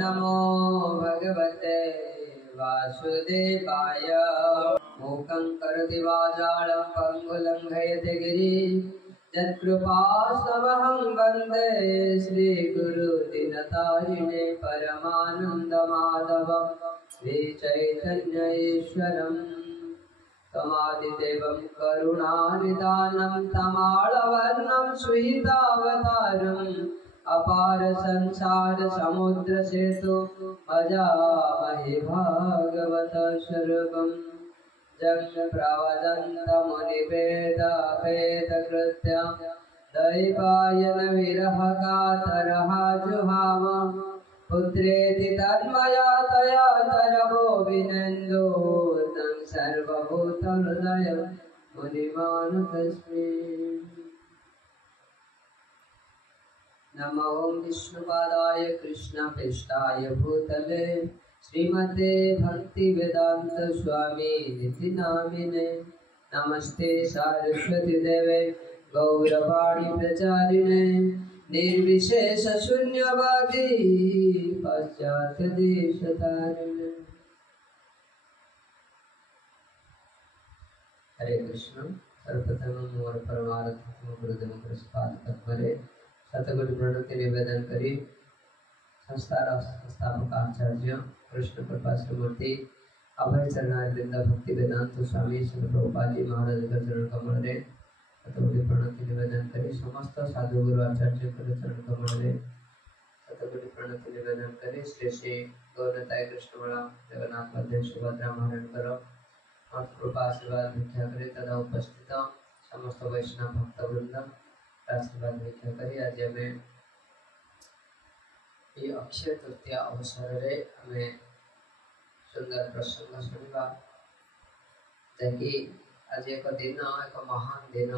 नमो भगवते वासुदेवाय। मूकं करोति वाचालं पङ्गुं लङ्घयति गिरिं यत्कृपास्तमहं वन्दे श्रीगुरुदीनतारिणे परमानन्दमाधवं श्रीचैतन्य ईश्वरम्। तमादिदेवं करुणानिधानं तमालवर्णं श्वेतावतारम् अपार संसार समुद्र सेतु अजामहि भागवत स्वरूपम् जं प्रवदन्तमुनिवेद वेदकृत्य दैवायन विरह कातरः जुहाम पुत्रेति तन्मया तया तरवो विनन्दो तं सर्वभूतहृदय मुनिमानुतस्मै। नमो विष्णुपादाय कृष्णप्रेष्ठाय भूतले श्रीमते भक्तिवेदांत स्वामी निति नामिने। नमस्ते सारस्वती देवे गौरवाणी प्रचारिणे निर्विशेष शून्यवादी पाश्चात्य देशतारिणे। हरे कृष्ण। सर्वप्रथम मोर परमार्थ गुरुदेव प्रसाद तत्परे शतकोटि प्रणति निवेदन करी संस्थापक आचार्य कृष्ण कृपा श्रीमूर्ति अभय चरणारविंद भक्ति वेदांत स्वामी श्री प्रभुपाद जी महाराज का चरण कमल रे शतकोटि प्रणति निवेदन करी समस्त साधु गुरु आचार्य के चरण कमल रे शतकोटि प्रणति निवेदन करी श्री श्री गौरताय कृष्ण बला जगन्नाथ बलदेव सुभद्रा महाराज करो और कृपा आशीर्वाद भिक्षा करे तथा उपस्थित समस्त वैष्णव भक्त वृंद आशीर्वाद भिक्षा करी। आज हमें ये अक्षय तृतीया अवसर रे हमें सुंदर प्रसंग सुनिबा जैकि आज एक दिन एक महान दिन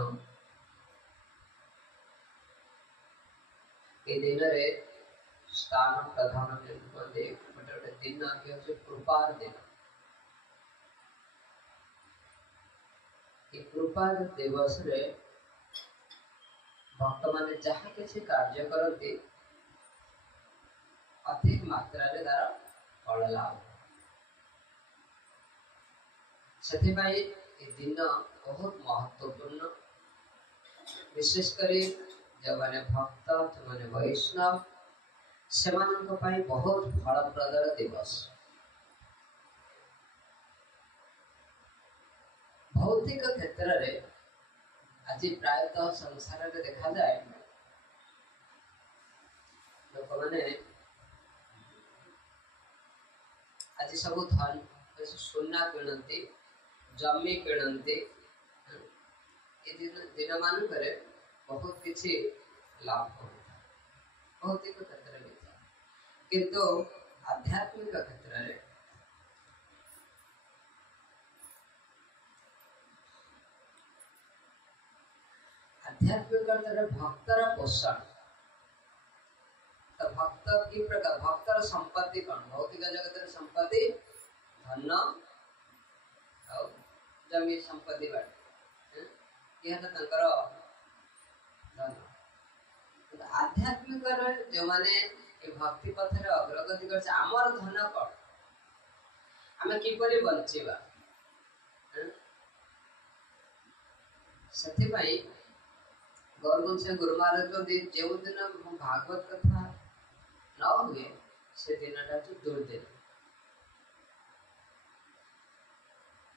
ये दिन रे स्थान प्रधान दिन के कृपार दिन कृपार दिवस रे भक्त माने जहाँ किसी कार्य करते अधिक मात्रा रे तार फल लाभ से दिन बहुत महत्वपूर्ण विशेषकर जो मैंने भक्त जो मैंने वैष्णव से बहुत फलप्रद दिवस। भौतिक क्षेत्र रे आज प्रायतः संसार में देखा जाए लोक मैंने आज सब धन सुना किणती जमी किणती दिन मानक बहुत किसी लाभ होता भौतिक क्षेत्र में किंतु आध्यात्मिक क्षेत्र में आध्यात्मिक भक्तर पोषण तो भक्त की प्रकार भक्तर संपत्ति कौन भौतिक जगत संपत्ति धन और जमी संपत्ति बाटे धन आध्यात्मिक जो माने भक्ति पथर अग्रगति कर आमर धन कौन आम किपरि बंचेबा से गौरवंश गुरु महाराज जो दिन भागवत कथा न हुए से दिन दुर्दिन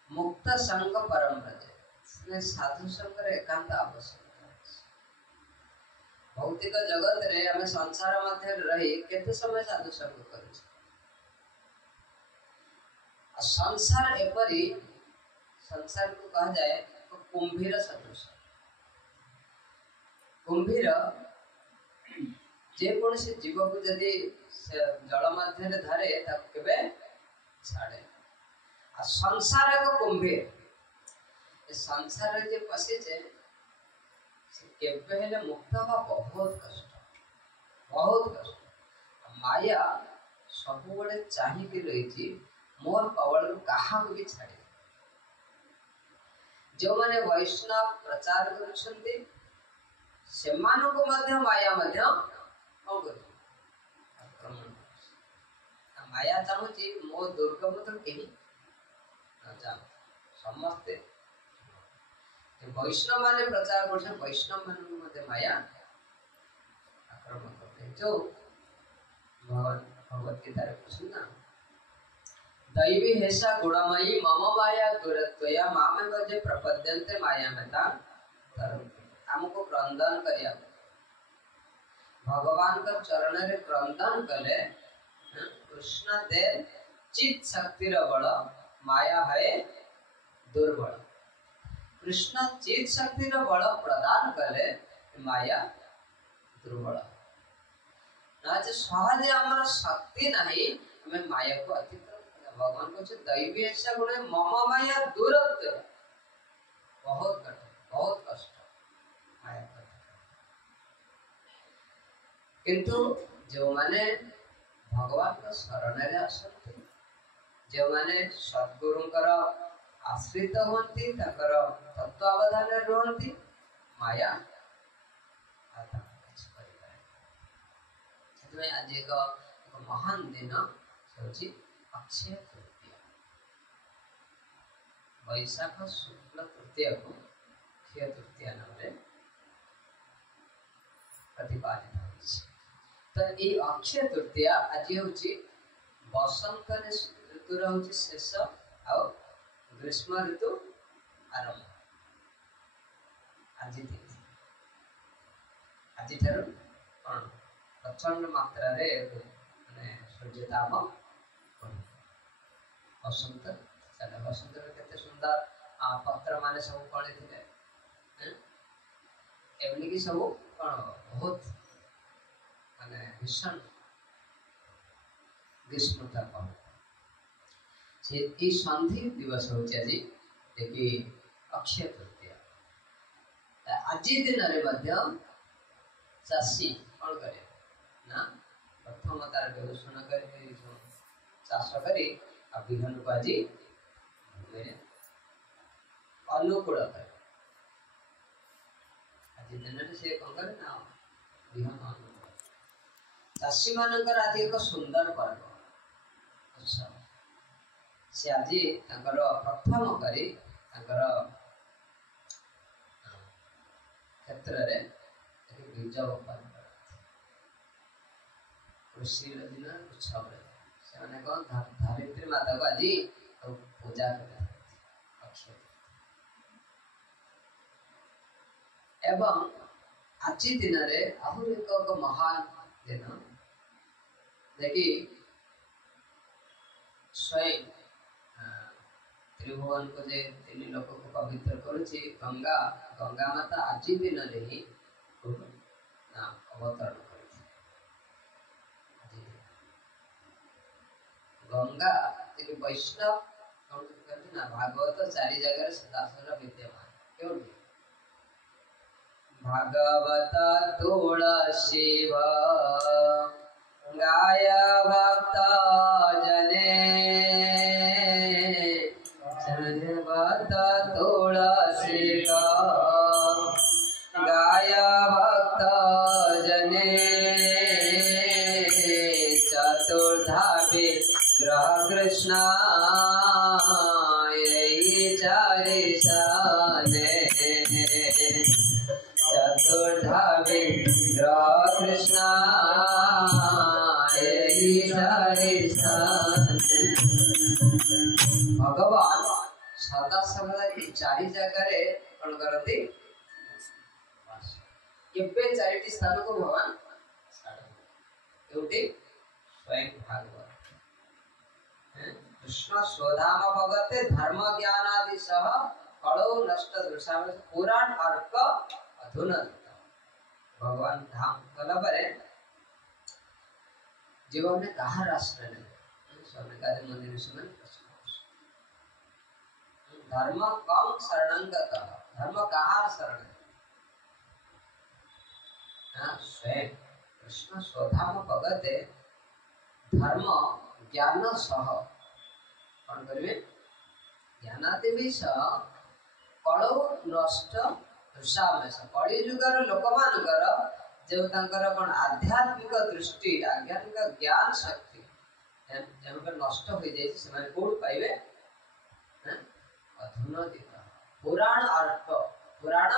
मुक्त संग परम ब्रज साधु संग एकांत आवश्यक। भौतिक जगत रे आम संसार मध्य रही केते समय साधु संग कर संसार एपरी संसार को कहा जाए तो कुंभीर सदृश कुंभीर जेकोसी जीव को जदि जल मध्य धरे केबे छाड़े संसार एक कुंभीर संसार जे पशे केबे हेले मुक्त हवा बहुत कष्ट माया सब बड़े चाहिए रही मोर कवल कहा भी छाड़े जो माने वैष्णव प्रचार कर माया आक्रमण माया चाहूची मो दुर्गम तो कहीं समस्ते वैष्णव माने प्रचार कर वैष्णव मान मध्य माया आक्रमण करते जो भगवत गीता कृष्ण ना दैवी हेषा गुणमयी मम माया दुरत्वया मामे बजे प्रपद्यन्ते माया मेता हमको क्रंदन करिया भगवान का चरण रे क्रंदन कले कृष्ण दे चित शक्ति र बल माया है दुर्बल कृष्ण चित शक्ति र बल प्रदान कले माया दुर्बल ना जे सहजे हमर शक्ति नहीं हमें माया को अतिक्रमण भगवान को दैवी ऐसा गुण है मम माया दूरत्व बहुत कठिन बहुत कष्ट माया किंतु जो माने भगवान का शरण रे आसंती जो माने सद्गुरुंकर आश्रित होती तकर तत्वावधान रे रहंती माया आता कुछ परिवार सेतमे आज एक महान दिन होची अक्षय तृतीया वैशाख शुक्ल तृतीया को अक्षय तृतीया नाम रे प्रतिपादित होइछ तो ये अक्षय तृतीया आज होची बसंत ऋतु होची शेष आ ग्रीष्म ऋतु आरंभ आज तिथि आज ठार कौन प्रचंड मात्रा रे माने सूर्य ताप बसंत चला बसंत रे केते सुंदर पत्र माने सब कळे थिले एवनी की सब कौन बहुत माने भीषण ग्रीष्म ताप से ई संधि दिवस होची आज देखि अक्षय तृतीया आज दिन रे मध्य चासी कौन करे ना प्रथम तार गवेषणा करी चाष करी विहन को आज अनुकूल करे आज दिन से कौन करे ना विहन अनुकूल चाषी मानकर आज एक सुंदर पर्व उत्सव से आज तांकर प्रथम करी तांकर क्षेत्र रे बीज बपन कृषि दिन उत्सव से धरित्री माता को आज पूजा कर एवं आज दिन रे आहुर एक महान दिन देखि स्वयं त्रिभुवन को जे तीन लोक को पवित्र करुछि गंगा गंगा माता आज दिन रे ही अवतरण करछि गंगा एक वैष्णव कौन कहते ना भागवत चारि जगह सदासर विद्यमान क्यों भागवत तुलसी गाय भक्त जने भक्त तुलसी गाय भक्त जने चतुर्धा विग्रह कृष्ण चारि सने चतुर्धा विग्रह कृष्ण भगवान सदा सर्वदा चारि जगह कौन करती केबे चारिटी स्थान को भगवान एउटी स्वयं भागवत कृष्ण स्वधाम भगते धर्म ज्ञान आदि सह कलो नष्ट दृश्य पुराण अर्क अधुना भगवान धाम गला परे जीवन में कहा राष्ट्र ने स्वर्णकारी मंदिर में धर्म कम शरणंगत धर्म कहा शरण स्वयं कृष्ण स्वधाम भगते धर्म ज्ञान सह कौन करेंगे ज्ञानादि सह कल नष्ट कली जुगर लोक मानकर जो कौन आध्यात्मिक दृष्टि आध्यात्मिक ज्ञान शक्ति नष्ट हो जाए से कौन पाइबे अधुनादित पुराण अर्थ पुराण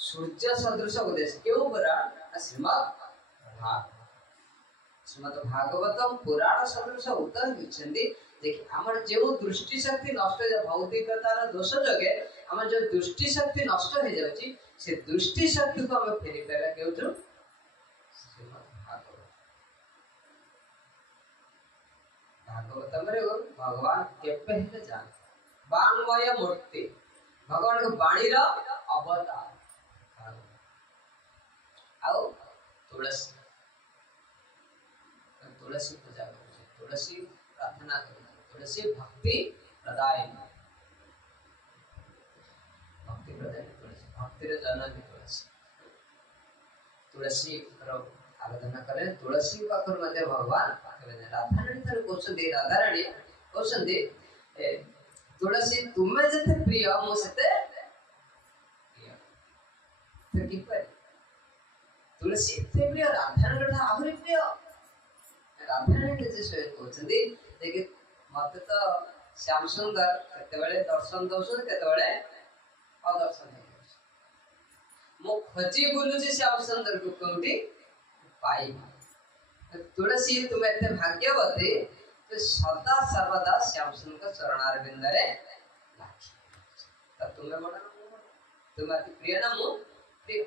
सूर्य सदृश उद्देश्य क्यों पुराण श्रीमद भागवतम पुराण सदृश उदय होती देखिए आमर जो दृष्टि शक्ति नष्ट हो भौतिकतार दोष जगे आम जो दृष्टि शक्ति नष्ट हो जाए से दृष्टि शक्ति को आम फेरी पाइबा क्यों श्रीमद भागवत भगवान केबे हेले जान वांगमय मूर्ति भगवान को वाणी अवतार आओ तुलसी तुलसी पूजा कर तुलसी प्रार्थना कर तुलसी भक्ति प्रदायिनी भक्ति प्रदायिनी तुलसी भक्तिर जननी तुलसी तुलसी आराधना करें तुलसी पाखर मध्य भगवान राधा रानी थर कहते राधा रानी कहते तुलसी तुम्हें जते प्रिय मो सेते प्रिय तो कि पर तुलसी एते प्रिय राधा रानी आहुरी प्रिय राधा रानी जे स्वयं कहते देखि मत तो श्याम सुंदर केतेबेले दर्शन दौसन केतेबेले अदर्शन मो खोजी बोलू जे श्याम सुंदर को कोठी पाई तुलसी तुम एते भाग्यवती तो सदा सर्वदा श्याम सुंदर चरणारविंद रे लाखी तब तुम्हें बड़ा तुम अति प्रिय ना मो प्रिय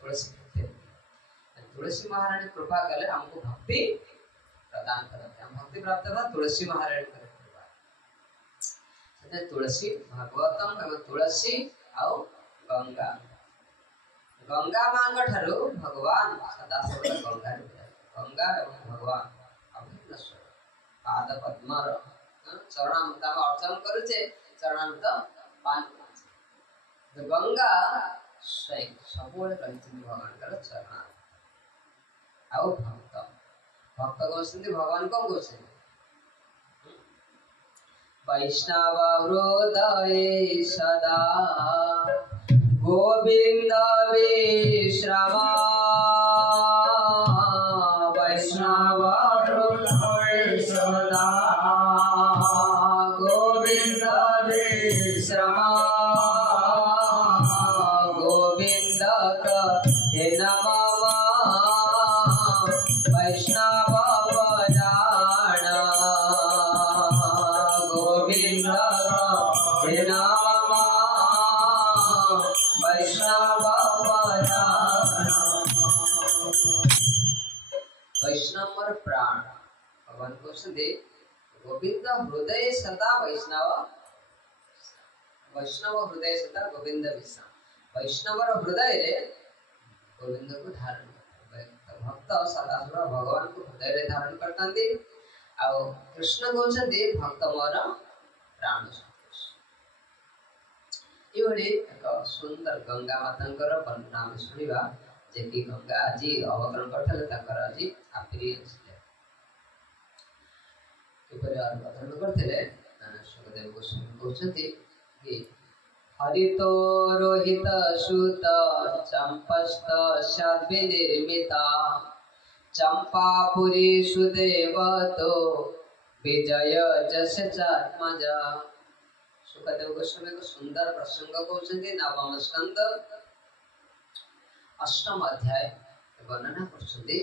तुलसी तुलसी महारानी कृपा कले हमको भक्ति प्रदान करते हम भक्ति प्राप्त हुआ तुलसी महारानी करे कृपा सते तुलसी भागवतम एवं तुलसी और गंगा गंगा मांग ठारू भगवान सदा सर्वदा गंगा गंगा एवं भगवान अभिन्न स्वरूप पाद पद्मर चरणामृत अर्चन करुचे चरणामृत पान तो गंगा स्वयं सबुले कहिथिन भगवान कर चरण आओ भक्त भक्त कहते भगवान कौन कहते वैष्णव हृदय सदा गोविंद विश्राम वैष्णव हृदय सदा गोविंद विश्राम गोविंद हे नमः वैष्णव परायण गोविंद हे नमः वैष्णव परायण वैष्णव प्राण भगवान को सुनते गोविंद हृदय सदा वैष्णव वैष्णव हृदय सदा गोविंद विश्राम वैष्णव हृदय रे गोविंद को धारण भक्त सदा भगवान को हृदय रे धारण करतांती आ कृष्ण कहते भक्त मोर प्राण ये एक सुंदर गंगा माता नाम शुणा जे कि गंगा आज अवतरण करते आज आखिरी अवतरण करते सुखदेव गोस्वामी कहते कि हरितो रोहित सुत चंपस्त सद्विनिर्मिता चंपापुरी सुदेव तो विजय जस चात्मजा सुखदेव गोस्वामी को सुंदर प्रसंग कहते नवम स्कंद अष्टम अध्याय वर्णना करछन्ति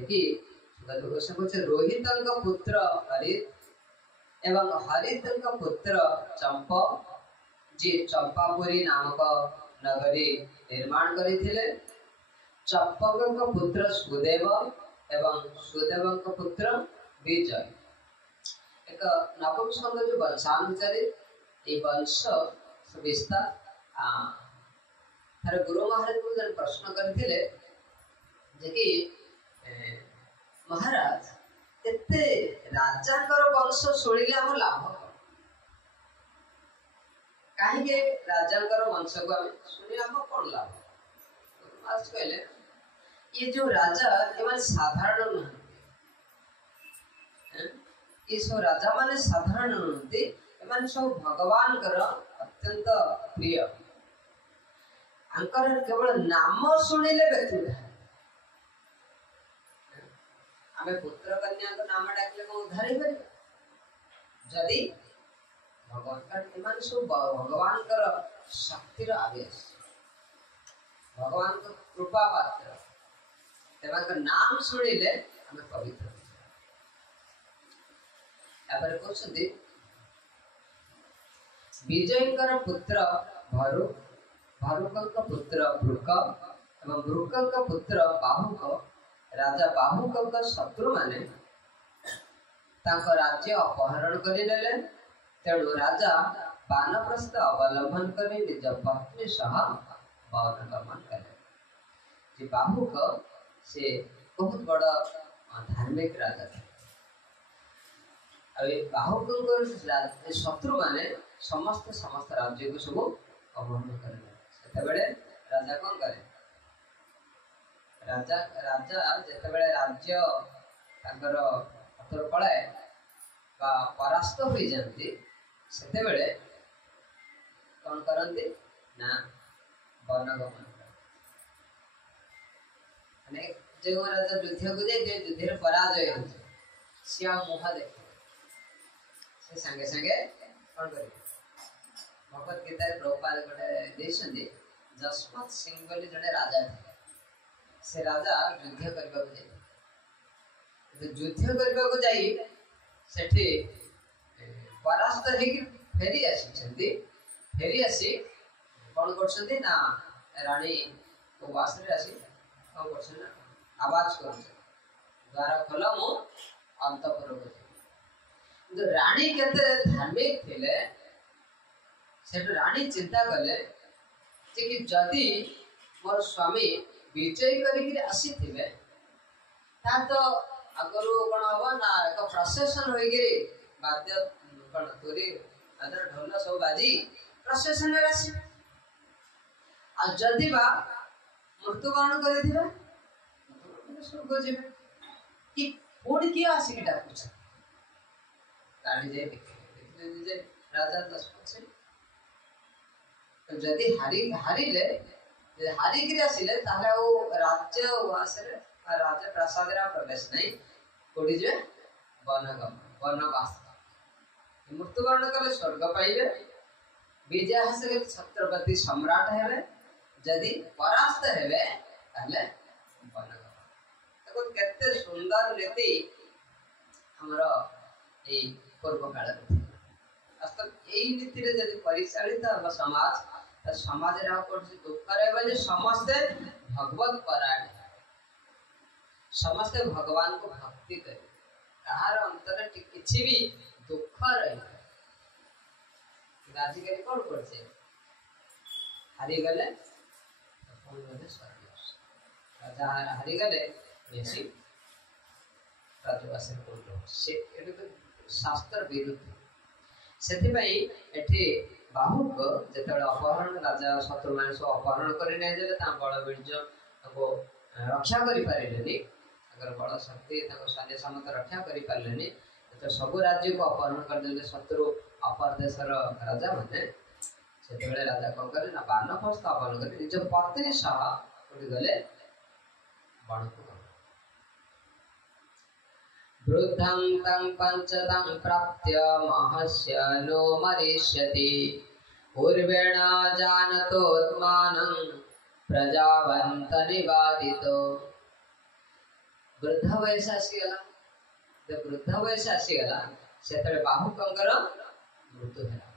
कि सुखदेव गोस्वामी कहते रोहित पुत्र हरित एवं हरित पुत्र चंप जी चंपापुरी नामक नगरी निर्माण करथिले चंपक पुत्र सुदेव एवं सुदेव पुत्र विजय एक नवम स्कंद जो वंशानुचरित ये वंश विस्तार थारे गुरु महाराज को जन प्रश्न करथिले जे कि महाराज एते राजांकर वंश शुणिले हम लाभ कहीं राजांकर वंश को आम शुणी आम कौन लाभ आज कहले ये जो राजा ये साधारण नुहति ये सब राजा माने साधारण नुहति ये सब भगवान अत्यंत प्रिय आंकर केवल नाम शुणिले व्यक्ति आमे पुत्र कन्या को नाम डाकले को उद्धार ही परिबा जदि भगवान का सब भगवान कर शक्तिर आवेश भगवान को कृपा पात्र तेमान का नाम सुनिले हमें पवित्र एपर कहते विजयकर पुत्र भरुक भरुकंक पुत्र भृक एवं भृकंक पुत्र बाहुक राजा बाहुकंक शत्रु माने तांको राज्य अपहरण करिनेले तेणु राजा बानप्रस्थ अवलंबन करी निज पत्नी सह वन गमन कले जे बाहुक से बहुत बड़ा धार्मिक राजा थे अबे बाहुक शत्रु माने समस्त राज्य को सब अपहरण करेंगे सेतेबेले राजा कौन करे राजा जेतेबेले राज्य तांकर हाथर पड़ाए बा परास्त हो जाती सेतेबेले कौन करंती ना वनगमन माने जो राजा युद्ध को जाए युद्ध पराजय हो सी मुह देखे से संगे संगे कौन करे भगवत गीता प्रभुपाद गोटे देशंदी जसवंत सिंह बोली जड़े राजा थे से राजा युद्ध करबा को जाई तो युद्ध करबा को जाई सेठी परास्त हे कि फेरी आसी कौन करछंती ना रानी को वासरे आसी कौन करछन ना आवाज करछ द्वार खोला मु अंतपुर को तो रानी केते धार्मिक थिले सेठ रानी चिंता कले कि जदि मोर स्वामी विजय करिक आसी थिबे ता तो आगरु कोन हो ना एक प्रोसेशन होई गिरी वाद्य कोन तोरी अदर ढोल सब बाजी प्रोसेशन रे आसी आ जदि बा मृत्युवरण करि थिबे स्वर्ग जेबे कि कोन किया आसी कि डाकुछ रानी जे देखले राजा दशरथ तो जदि हारिले हारिक आसिले ताहे ओ राज्य वासरे राज्य प्रासाद रा प्रवेश नहीं कोडी जे वनवास मृत्युवरण कले स्वर्ग पाइबे विजय हासिल छत्रपति सम्राट हेबे जदि परास्त हेबे ताले वनगमन देखो केते सुंदर रीति हमरो ए पूर्व काल अस्तल एई रीति रे जदि परिचालित हो समाज त समाज रा कोठी दुख रे बने समस्त भगवत परायण समस्त भगवान को भक्ति करे कहार अंतर किछि भी दुख रही राजी के कोन करछे हारि गले कोन बने स्वर्ग राजा हारि गले बेसी राजवासी कोन से एटे तो शास्त्र विरुद्ध सेति पई एठी बाहुक जेतेबेले अपहरण राजा शत्रु मान सब अपहरण करि नै देले ता बळ बीर्ज को रक्षा करि पारिलेनी अगर बड़ शक्ति ताको साने समत रक्षा करि पारलेनी तो सब राज्य को अपहरण कर देले शत्रु अपर देशर राजा माने सेतेबेले राजा कोन करे ना बानप्रस्थ अपहरण करि निज पत्नी सह उडी गले बण को वृद्धं तं पंचतं प्राप्य महस्य नो मरिष्यति पूर्वेण जानतोत्मानं प्रजावंत निवादितो वृद्ध वयस आसीगला जब वृद्ध वयस आसीगला सेतरे बाहुकंकर मृत्यु हैला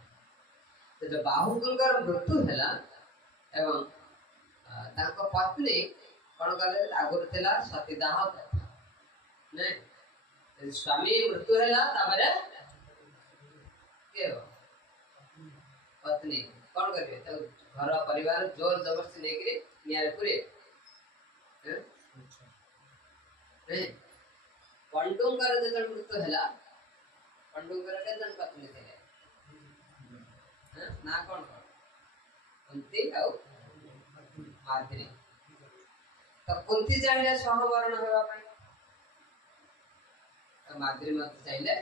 तो जब बाहुकंकर मृत्यु हैला एवं ताको पत्नी कोन गले आगुर थिला सतीदाह प्रथा नै स्वामी मृत्यु हैला ताबरे के हो पत्नी कोन करिवे तो घर परिवार जोर जबरदस्ती लेके नियार पुरे नै पंडुंगर जन मृत्यु हैला पंडुंगर के जन पत्नी थे ना कोन कुंती आउ माद्री तो कुंती चाहिए सहवर्ण होगा पाई तो माद्री मत चाहिए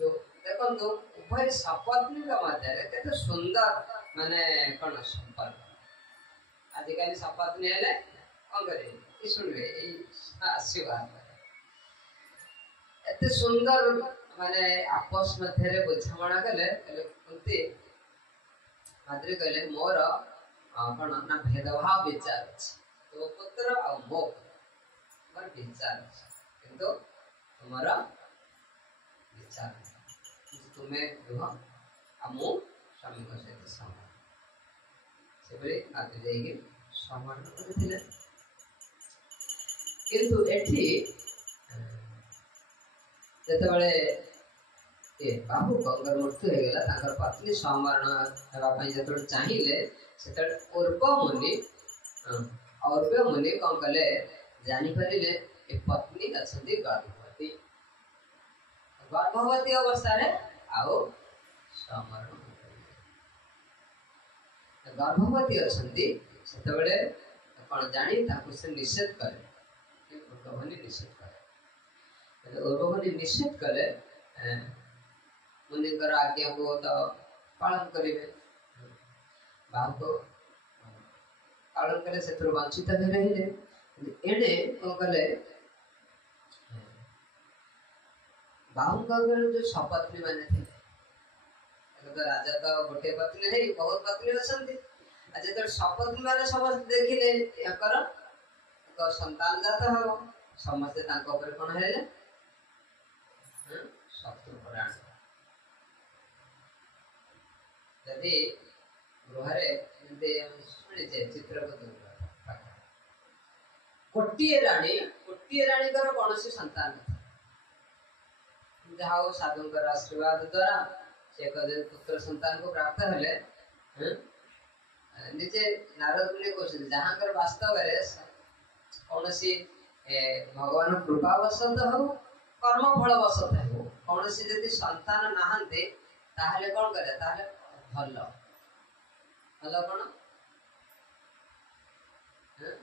जो देखो तो उभय सपत्नी का मध्य केते सुंदर माने कोन संपर्क आजिकाली सपत्नी हेले कोन करे शुणवे एते सुंदर माने आपस मध्य बुझाणा कले कुंती माद्री कहले मोर कौन ना भेदभाव विचार तो पुत्र आ मो मोर विचार किंतु तुम्हारा विचार तुम्हें रुह आमु स्वामी को सहित समान से बरे आते जाइए समान करथिले किंतु एठी जते बळे ए बाबू गंगर मृत्यु हो गला ताकर पत्नी समरण हेबा पई जतोड़ चाहिए सेतड़ औरव्य मुनि कौन कले जानी परिले ए पत्नी अछंती गर्भवती अवस्था रे आओ समरण गर्भवती अछंती सेतबेले कौन जानी ताकु से निषेध करे कि भगवानी निषेध करे भगवानी निषेध करे मुनिकर आज्ञा को तो पालन करेंगे बाप पालन करे से तो वंचित नहीं रहे एने कौन कले बाहुंकर जो सपत्नी माने थे तो राजा तो गोटे पत्नी नहीं बहुत पत्नी अछंती आज तो सपत्नी माने समस्त देखिले याकर तो संतान जात हो समस्त तांको ऊपर कोन हेले शत्रु पुराण यदि गृहरे शुणी चित्रकूट गोटे राणी कर कौन संतान जहाँ साधुंकर आशीर्वाद द्वारा से पुत्र संतान को प्राप्त हेले निजे नारद मुनि कहते जहाँ वास्तव कौन भगवान कृपावशत हो कर्म फलवशत हो कौन जदि संतान नहांते ताहले कौन करे ताहले भल भल कौन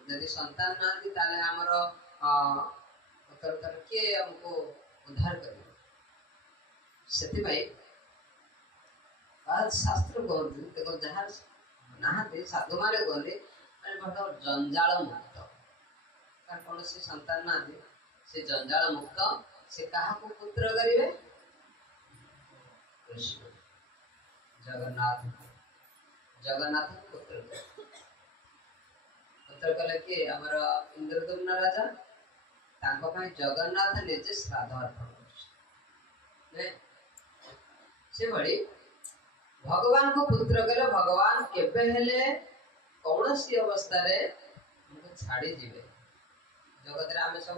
जदि संतान नहांती ताहले हमर उत्तर किए हमको उद्धार कर शास्त्र कहते देखो जहाँ नहांती साधु माने कहते मतलब जंजाल मुक्त कौन संतान नहांती से जंजाल मुक्त से कहा को पुत्र करिवे कृष्ण जगन्नाथ पुत्र पुत्र कले के हमर इंद्रदम्न राजा तांको पय जगन्नाथ निजे श्राद्ध अर्पण करछे से बड़ी भगवान को पुत्र कले भगवान केबे हेले कौनसी अवस्था रे हमको छाड़ी जीवे जगत रे आमे सब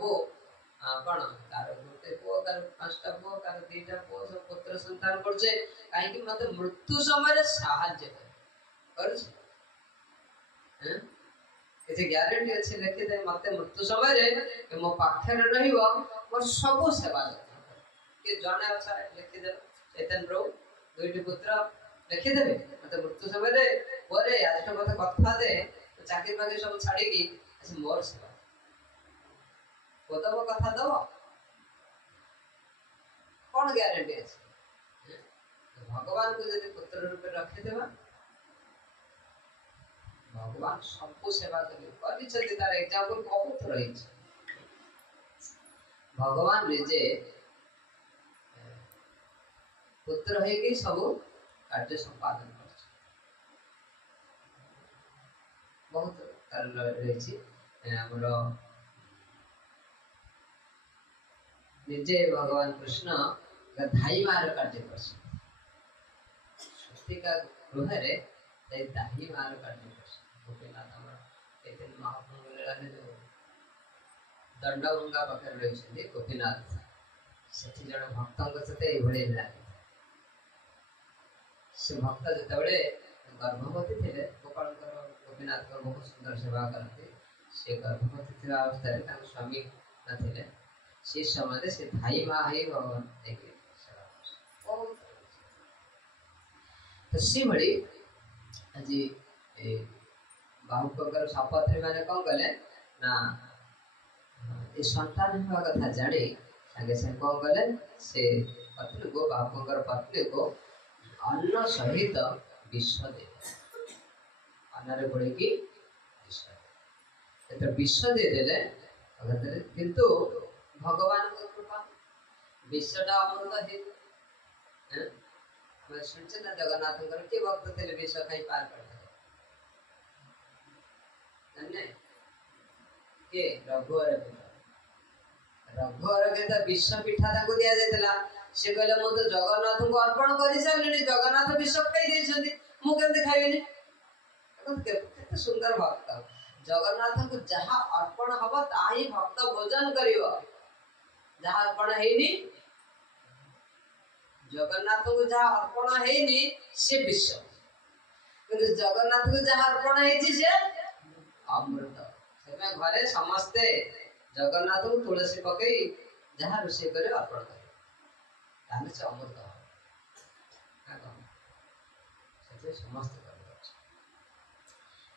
कौन कार गोटे पुओ कार पांचटा पुओ कार दीटा पुओ सब पुत्र संतान करछे काहे कि मते मृत्यु समय साहाय्य करछे हैं एते ग्यारंटी अछि लिखि दे मते मृत्यु समय रे मो पाखर रहिबो मोर सब सेवा के जने अच्छा लिखि दे चैतन्य प्रभु दुईटी पुत्र लिखि देबे मते मृत्यु समय रे परे आज मते कथा दे चाकरी बाकरी सब छाड़ी की अच्छा मोर सेवा वो कथा दो कौन ग्यारंटी है भगवान को यदि पुत्र रूप रखे देवा भगवान सबको सेवा करिछथि तार एग्जांपल बहुत रही भगवान निजे पुत्र है कि सब कार्य संपादन कर बहुत कारण रही हमर निजे भगवान कृष्ण धाई मार कार्य कर गृह दाही मार कार्य कर गोपीनाथ महाप्रभु जो दंडभंगा पाखे रही गोपीनाथ से जन भक्त सहित से भक्त जिते गर्भवती थे गोपाल गोपीनाथ बहुत सुंदर सेवा करते से गर्भवती थी अवस्था स्वामी न से समय से भाई माँ ही भगवान देखिए तो सी बड़ी आज बाहुकर सपत्नी मैंने कौन कले ना ये संतान होगा कथा जाने संगे संगे कौन कले से पत्नी को बाहुकर पत्नी को अन्न सहित विश्व दे अन्नरे पड़े की विश्व तो विष देदेले किंतु भगवान को कृपा विषटा अमृत है सुनছে ना जगन्नाथ के भक्त थे विष खाई पार करते के रघुवर के तो विष पिठा ताको दिया जायतला से कहले मो तो जगन्नाथ को अर्पण करि सारले जगन्नाथ विष खाई देछंती मु केमते खाइबेनी केते सुंदर भक्त जगन्नाथ को जहाँ अर्पण हब ताही भक्त भोजन करिवो जहाँ अर्पण हेनी जगन्नाथ को जहाँ अर्पण हेनी से विष किंतु जगन्नाथ को जहाँ अर्पण हेची से अमृत से घरे समस्ते जगन्नाथ को तुलसी पकई जहाँ रोषे करे अर्पण करे ताने से अमृत से समस्त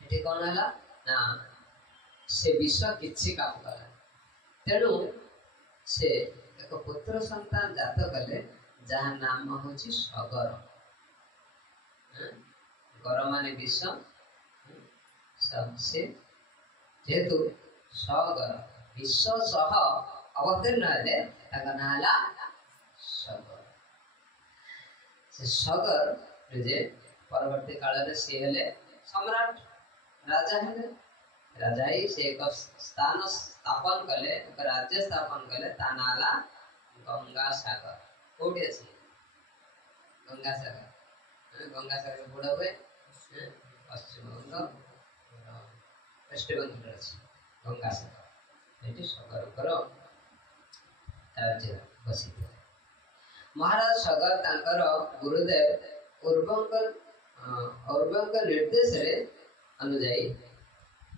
ये कौन है ना से विष किछि काम कला तेणु से एक पुत्र संतान जात कले जहाँ नाम होची सगर गर माने विष सबसे जेतु सगर विष सह अवतीर्ण हेले ताका ना हला सगर से सगर जे परवर्ती काल रे से हेले सम्राट राजा हेले राजा ही से एक स्थान स्थापन कले एक राज्य स्थापन कले तानाला गंगा सागर कोठी अछि गंगा सागर बुढ़ा हुए पश्चिम बंग वेस्ट बंगाल अछि गंगा सागर एटी सागर पर राज्य बसित महाराज सागर तांकर गुरुदेव उर्वंकर निर्देश रे अनुजाई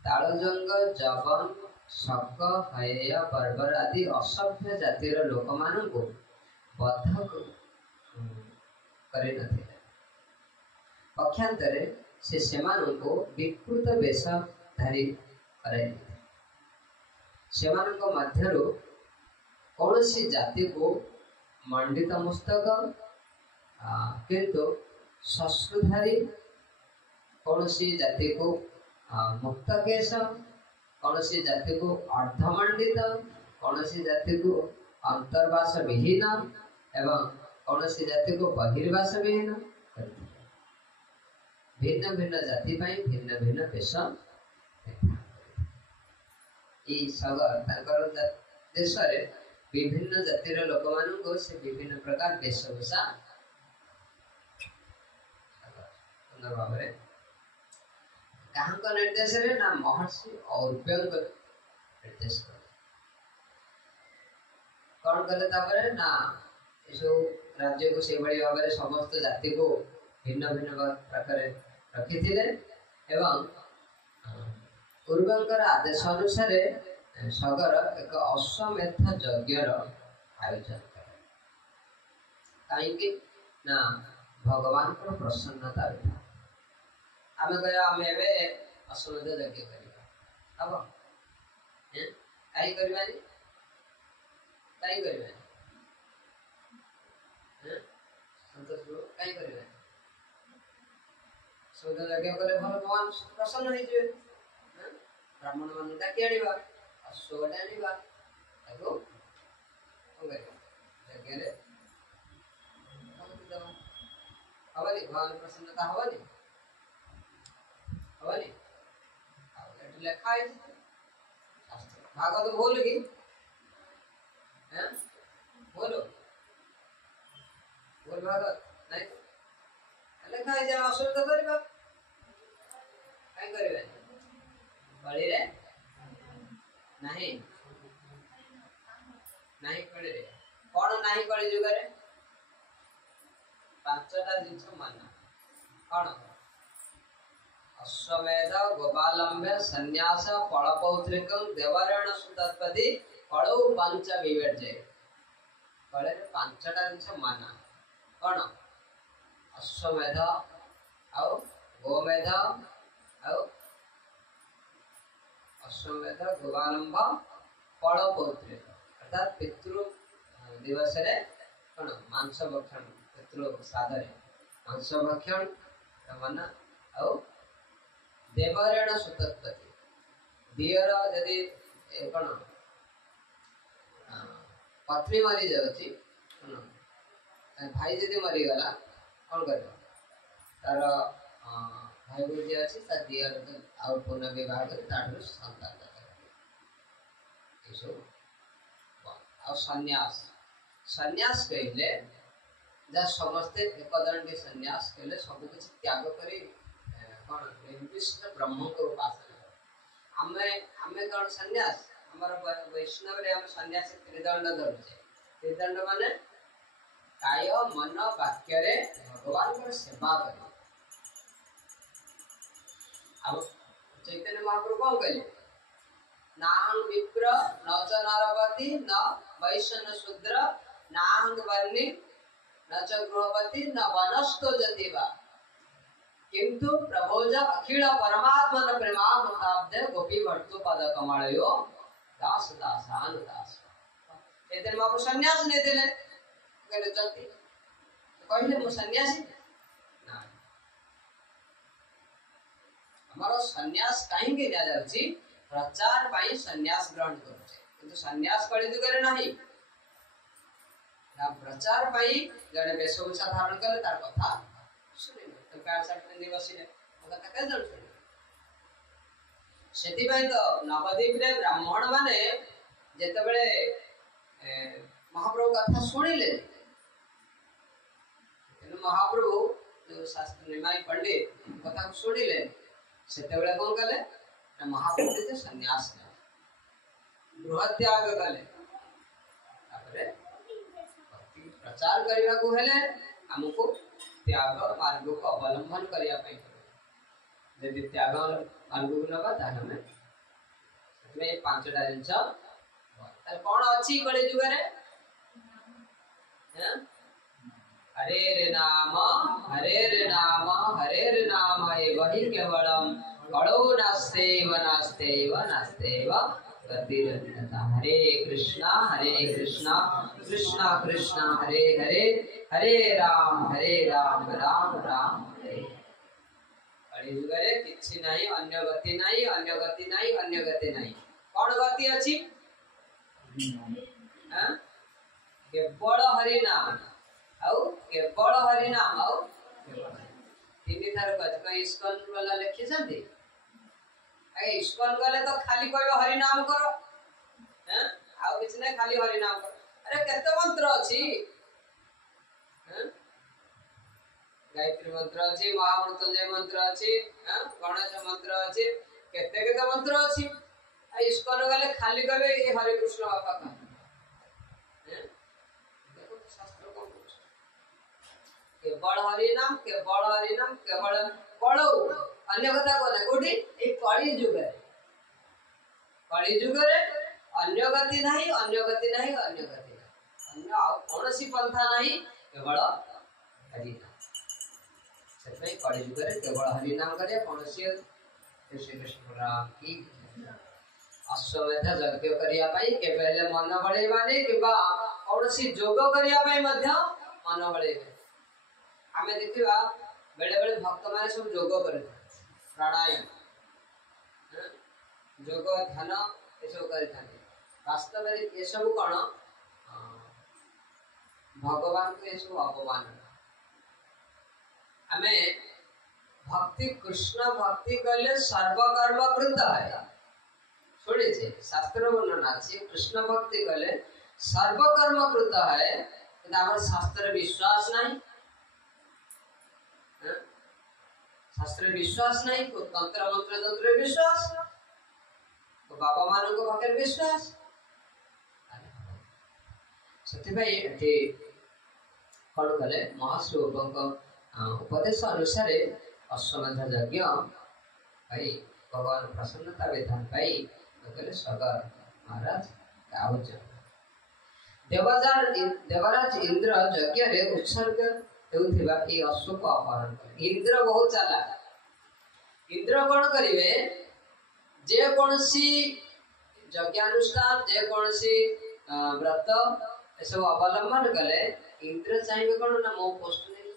तालजंग जवन शक हय पर्वर आदि असभ्य जातिर लोक मानकु बद्ध करे नथिले पक्षांतरे से सेमानंको विकृत वेश धारी कराई सेमानंको मध्यरु कौनसी जाति को मंडित मस्तक किंतु शस्त्रधारी कौनसी जाति को मुक्त केश कौनसी जाति को अर्धमंडित कौनसी जाति को अंतर्वास विहीन एवं कौनसी जाति को बहिर्वास विहीन भिन्न भिन्न जाति पाई भिन्न भिन्न वेश ई सगर ताकर देश रे विभिन्न जातिर लोक मानन को से विभिन्न प्रकार वेशभूषा सुंदर भाव रे कहाँ का निर्देश है ना महर्षि और निर्देश कर कौन कले तापर ना जो राज्य को से बड़ी भाव रे समस्त जाति को भिन्न भिन्न प्रकार रखी थिले एवं उर्वंकर आदेश अनुसार सगर एक अश्वमेध यज्ञ आयोजन करे कहीं ना भगवान को प्रसन्नता आमे गया आमे एबे अश्वमेध यज्ञ करिबा अब काई करबानी संतोष गुरु काई करबानी अश्वमेध यज्ञ करे भगवान प्रसन्न होई जे ब्राह्मण मान डाकी आनिबा अश्वमेध आनिबा ताको होगे यज्ञ रे हवनी भगवान प्रसन्नता हवनी हवनी अब लिखा है भागवत बोल की हैं बोलो बोल भागवत नहीं लिखा है जब अश्वमेध करबा काई करबे पढ़ी रे नहीं पढ़ी रे कौन नहीं पढ़ी जो करे पांचटा जिंस मानना कौन अश्वमेध गोपालंबे संन्यास फलपौत्रिकं देवरण सुतत्पदी फलौ पंच विवर्जय फले पांचटा जिंस मानना कौन अश्वमेध आउ गोमेध आउ अश्वमेध गोपालंब फलपौत्रिक अर्थात पितृ दिवस रे कौन मांस भक्षण पितृ श्राद्ध मांस भक्षण मानना आउ देवरण सुतत्पति दियर जदि कौन पत्नी मरी जाऊँगी भाई जदि मरीगला कौन कर तार भाई बोल जी अच्छी दियर आउ पुनः विवाह कर संतान सन्यास सन्यास कहले जा समस्ते एकदंडी सन्यास कहले सब कुछ त्याग करी कौन निर्दिष्ट ब्रह्म को उपासना आमे आमे कौन सन्यास हमर वैष्णव रे हम सन्यास त्रिदंड धरछे त्रिदंड माने काय मन वाक्य रे भगवान को सेवा करी अब चैतन्य महाप्रभु कौन कहले नाहं विप्र न च नरपति न वैश्य शूद्र नाहं वर्णि न च गृहपति न वनस्थो जतिवा किंतु प्रभोज अखिल परमात्मन प्रेमामृताब्दे गोपी भट्टो पद कमलयो दास दासान दास एते मापु सन्यास ने देले कहले चलती कहले मु सन्यासी ना हमारो सन्यास काहे के दिया जाउची प्रचार पाई सन्यास ग्रहण करुचे किंतु सन्यास कली जुगरे नहीं प्रचार पाई जड़े वेशभूषा धारण कले तार कथा सुनि तो पैंट शर्ट पिंधि बसिले कथा के जण सुनि सेति भाई तो नवद्वीप रे ब्राह्मण माने जेते बेले महाप्रभु कथा सुनिले महाप्रभु जो शास्त्र निमाई पंडित कथा को सुनिले सेते बेले कोन कले महाप्रभु से सन्यास गृह त्याग कले प्रचार करने को हेले हमको त्याग मार्ग को अवलंबन करिया पई यदि त्याग मार्ग को नबा ता हमें में पांचटा जिंस त कोन अछि कले जुगरे हैं हरे रे नाम ए वही केवलम कड़ो नास्तेव गतिरन्यथा हरे कृष्णा कृष्णा कृष्णा हरे हरे हरे राम राम राम हरे कलियुगरे किछि नाही अन्य गति नाही कौन गति अछि हां केवल हरि नाम आउ तीन थार कजक इस्कन वाला लिखि छथि ए इस्कन गले तो खाली कहबो हरि नाम करो हैं आउ किछ नै खाली हरि नाम करो अरे केते मंत्र अछि हैं गायत्री मंत्र अछि महामृत्युंजय मंत्र अछि हैं गणेश मंत्र अछि केते मंत्र अछि आ इस्कन गले खाली कहबे ए हरे कृष्ण बाबा का हैं देखो तो शास्त्र को केवल हरि नाम केवल पढ़ो अन्य कथा कोने कोठी ए कली युग रे अन्य गति नहीं अन्य कौनसी पंथा नहीं केवल हरि नाम से कली युग रे केवल हरि नाम करे कौनसी श्री कृष्ण राम की अश्वमेध यज्ञ करिया पई केवल मन बळे माने किबा कौनसी योग करिया पई मध्य मन बळे आमे देखिबा बेले बेले भक्त माने सब योग करे प्राणायाम योग ध्यान ये सब करते वास्तव में ये सब कौन भगवान को ये सब अपमान हमें भक्ति कृष्ण भक्ति कले सर्वकर्म कृत है शुणी शास्त्र वर्णना अच्छी कृष्ण भक्ति कले सर्वकर्म कृत है शास्त्र विश्वास नहीं शास्त्र विश्वास नहीं को तंत्र मंत्र विश्वास तो बाबा मानव को पाखे विश्वास से कौन कले महाश्लोक उपदेश अनुसार अश्वमेध यज्ञ भाई भगवान प्रसन्नता विधान पाई कहले सगर महाराज आवच देवराज इंद्र यज्ञ रे उत्सर्ग हेउथिबा ए अश्व को अपहरण कर इंद्र बहुत चाला इंद्र कौन करिवे जे कोनसी यज्ञानुष्ठान जे कोनसी व्रत सब अवलंबन कले इंद्र चाहिए कौन ना मो पोस्ट नहीं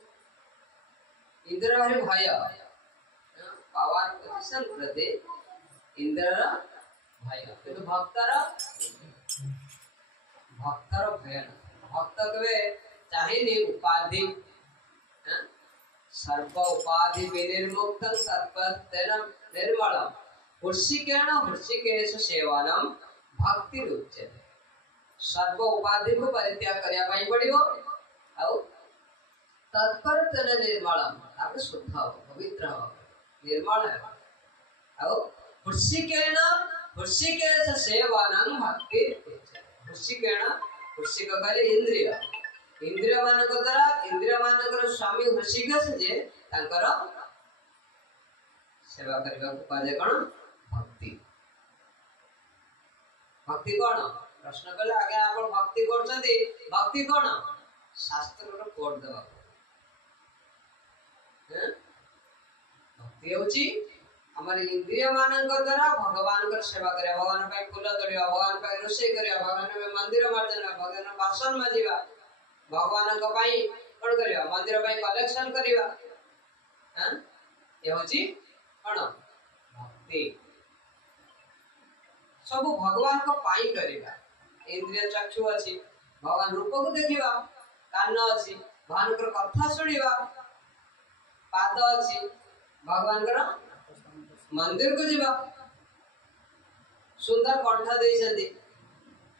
इंद्र भारी भय पावर पोजीशन प्रति इंद्र भय किंतु भक्तर भय न भक्त कबे चाहिए उपाधि सर्व उपाधि विनिर्मुक्तं तत्पदेन निर्मलम् हृषिकेश सेवानम भक्ति उच्यते सर्व उपाधि को परित्याग करिया पाई पड़िबो आउ तत्पर तेन निर्मलम आप शुद्ध हो पवित्र हो निर्मल है आउ हृषिकेश सेवानम भक्ति उच्यते हृषिक कहले इंद्रिय मानक द्वारा इंद्रिय मानकर स्वामी हृषिकेश जे तांकर सेवा करबा को पाजे कोन भक्ति भक्ति कोन प्रश्न कले आगे आप भक्ति करछथि भक्ति कोन शास्त्र रो कोड देबा हैं भक्ति होची हमर इंद्रिय मानक द्वारा भगवान कर सेवा करे भगवान पाई फूल तोड़िया भगवान पाई रोषे करिया भगवान में मंदिर मार्जन भगवान बासन माजिबा भगवान को पाई कोन करिया मंदिर पाई कलेक्शन करिया हैं ये होची कोन भक्ति सब भगवान को पाई करिया इंद्रिय चक्षु अछि भगवान रूप को देखिबा कान अछि भगवान कर कथा सुनिबा पाद अछि भगवान कर मंदिर को जीवा सुंदर कंठा दे छथि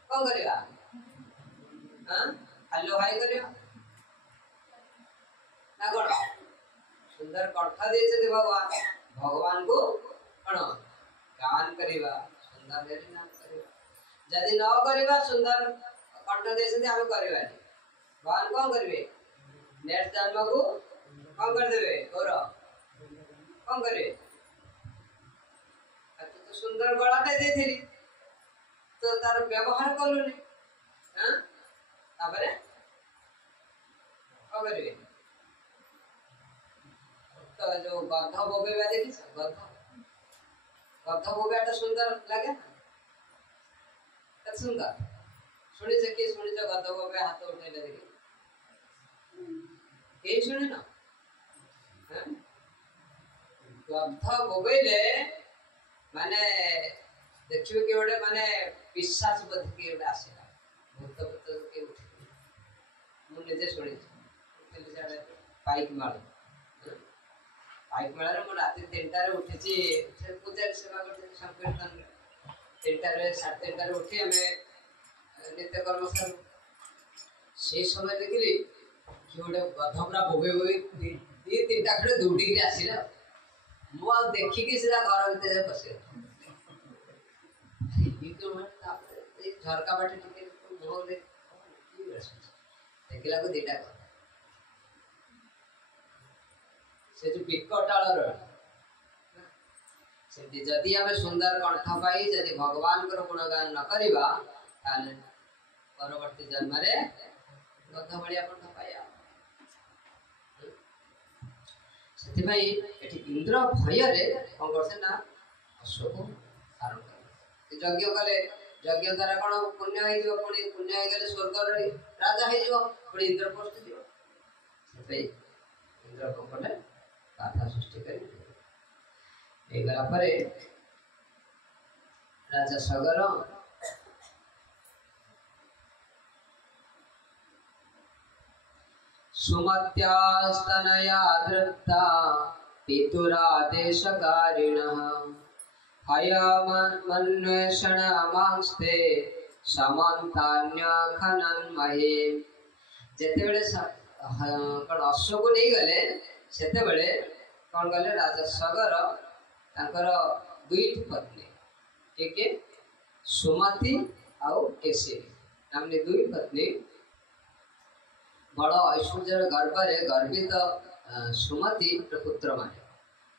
कोन करिया हां हेलो हाय करिया ना कोन सुंदर कंठा दे छथि भगवान भगवान को कोन गान करिवा सुंदर देरी नाम करिवा यदि न करिवा सुंदर कंठा दे छथि हम करिवा भगवान कोन करिवे नेक्स्ट जन्म को कोन कर देबे और कोन करे सुंदर गलाटे देथिली तो तार व्यवहार कलुनी हां तापरे कबरे तो जो गध बोबेबा देखिस गध बोबेटा सुंदर लागे कत सुंदर सुनी से के सुनी जो गध बोबे हाथ उठेले देखि के सुनी ना हां गध बोबेले माने देखियो के ओडे माने विश्वास बुद्धि के ओडे आसेला भूत के उठे मु निजे सुनी तेल जाडे पाइक माळ रे मु राती 3टा रे उठिची से पूजा सेवा करते संकीर्तन 3टा रे 3:30 रे उठी हमें नित्य कर्म सर से समय देखली कि ओडे गधमरा बोबे दी 3टा खड़े दौड़ी के आसीला मु देखि कि सीधा घर भीतर पसे झरका बाटे टिके मोह देखला को देटा से जो बिकटाल रो से जदी हमें सुंदर कंठ पाई जदी भगवान कर गुणगान न करिबा ताले परवर्ती जन्म रे गध भलिया कंठ पाया सेति भाई एठी इंद्र भय रे कोन करसे ना अशोक धारण कर यज्ञ कले यज्ञ द्वारा कोन पुण्य होई जो पुणी पुण्य हो गेले स्वर्ग रे राजा होई जो पुणी इंद्र पोस्ट दियो सेति इंद्र को कले बाधा सृष्टि करी एगला परे राजा सगर सुमत्यास्तनया दृप्ता पितुरादेशकारिणः हयमन्वेषणमांस्ते समन्तान्यखनन्महे जेते बेले कोन अश्व को नहीं गले सेते बेले कोन गले राजा सगर तांकर दुईट पत्नी के सुमति आउ केशरी नामनी दुई पत्नी बड़ ऐश्वर्य गर्भरे गर्भित सुमति पुत्र माने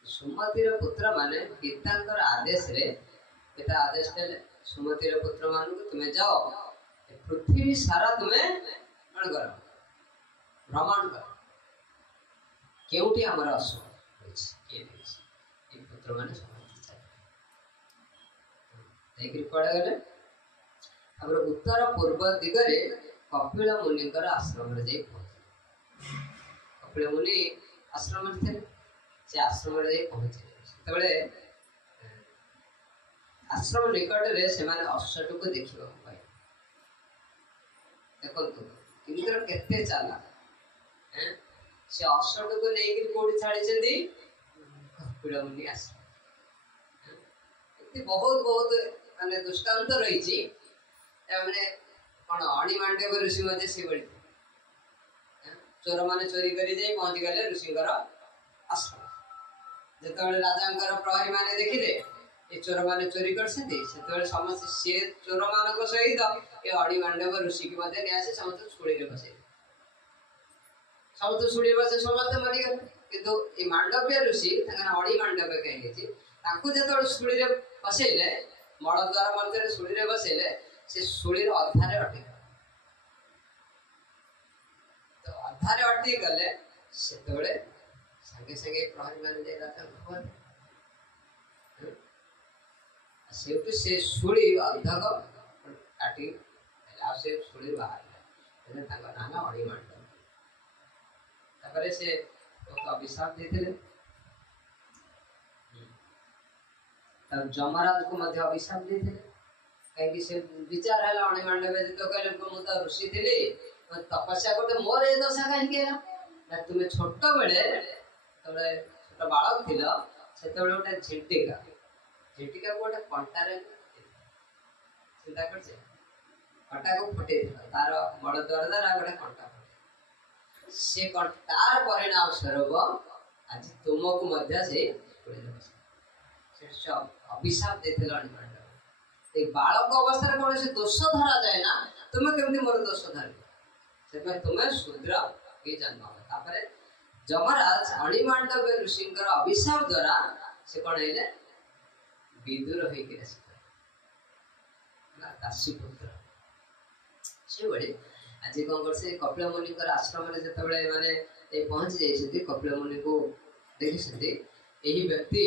सुमतिर पुत्र माने पितांकर आदेश रे पिता आदेश देले सुमतिर पुत्र मान को तुम्हें जाओ पृथ्वी सारा तुम्हें कौन करो भ्रमण कर केउटी हमर अश्व के पुत्र माने सुमति चाहिए एक पड़ गले हमर उत्तर पूर्व दिगरे कपिल मुनिकर आश्रम रे जाई पहुंचे कपिल मुनि आश्रम थे से आश्रम रे जाई पहुंचे तबले आश्रम निकट रे से माने अश्वटू को देखिबा पाए देखंतु इंद्र केते चाला हैं से अश्वटू को लेके कोठी छाडी छथि कपिलमुनि आश्रम इति बहुत बहुत माने दृष्टांत रही छी माने कोन अणी मांडव ऋषि मध्ये से बळी चोर माने चोरी करी जाई पहुंच गले ऋषिकर आश्रम जेतबेले राजांकर प्रहरी माने देखिले ए चोर माने चोरी करछथि सेतबेले समस्त से चोर मानक सहित ए अणी मांडव ऋषि के मध्ये न्यासे समस्त छुड़ी रे बसे समस्त छुड़ी बसे समस्त मरि गले किंतु ए मांडव्य ऋषि तंगा अणी मांडव कहि छी ताकू जेतबेले छुड़ी रे बसेले मळ द्वार मध्य रे छुड़ी रे बसेले से छुड़ी रे अधारे अटे तो अधारे अटि गले सेतबेले संगे संगे प्रहरी माने दे राता खबर सेउटु से सुड़ी अधक काटी आ से सुड़ी बाहर एने ताका नाना अडी मांड तापरे से तो अभिशाप देथिले तब जमराज को मध्य अभिशाप देथिले कहीं से विचार हला अडी मांड बे तो कहले को मुता ऋषि थिले तपस्या करते मोर ए दशा कहीं केला ना तुमे छोट बेले तबे छोट बालक थिला सेतबेले ओटा झिटिका गोटे कंटारे चिंता करछे कंटा को फटे तार बड़ द्वार द्वारा गोटे कंटा फटे से कंटार परिणाम स्वरूप आज तुमको मध्य से अभिशाप देथिला अणिमांड ए बालक अवस्था कोन से दोष धरा जाए ना तुमे केमति मोर दोष धरि से तुम्हें शूद्र के जन्म तापरे जमराज अणिमांडव ऋषिंकर अभिशाप द्वारा से कोन हेले विदुर होई के ना दासी पुत्र से बड़े आज कोन कर से कपिल मुनि कर आश्रम रे जतबेले माने ए पहुंच जाई छथि कपिल मुनि को देखि छथि एही व्यक्ति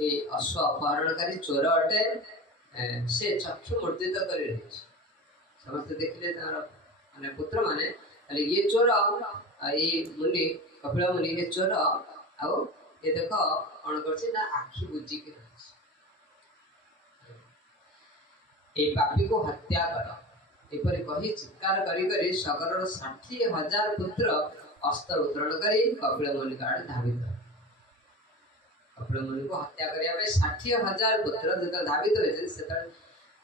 ए अश्व अपहरणकारी चोर अटे से चक्षु मूर्तित करि रही समस्त देखले तार माने पुत्र माने अरे ये चोर ये मुनि कपिल मुनि ये चोर आउ ये देखो कौन करछे ना आखि बुझी के ए पापी को हत्या कर एपरि कहि चित्कार करी करी सगर 60,000 पुत्र अस्त्र उत्तोलन करी कपिल मुनि का धावित कपिल मुनि को हत्या करिया बे 60,000 पुत्र जत धावित होय से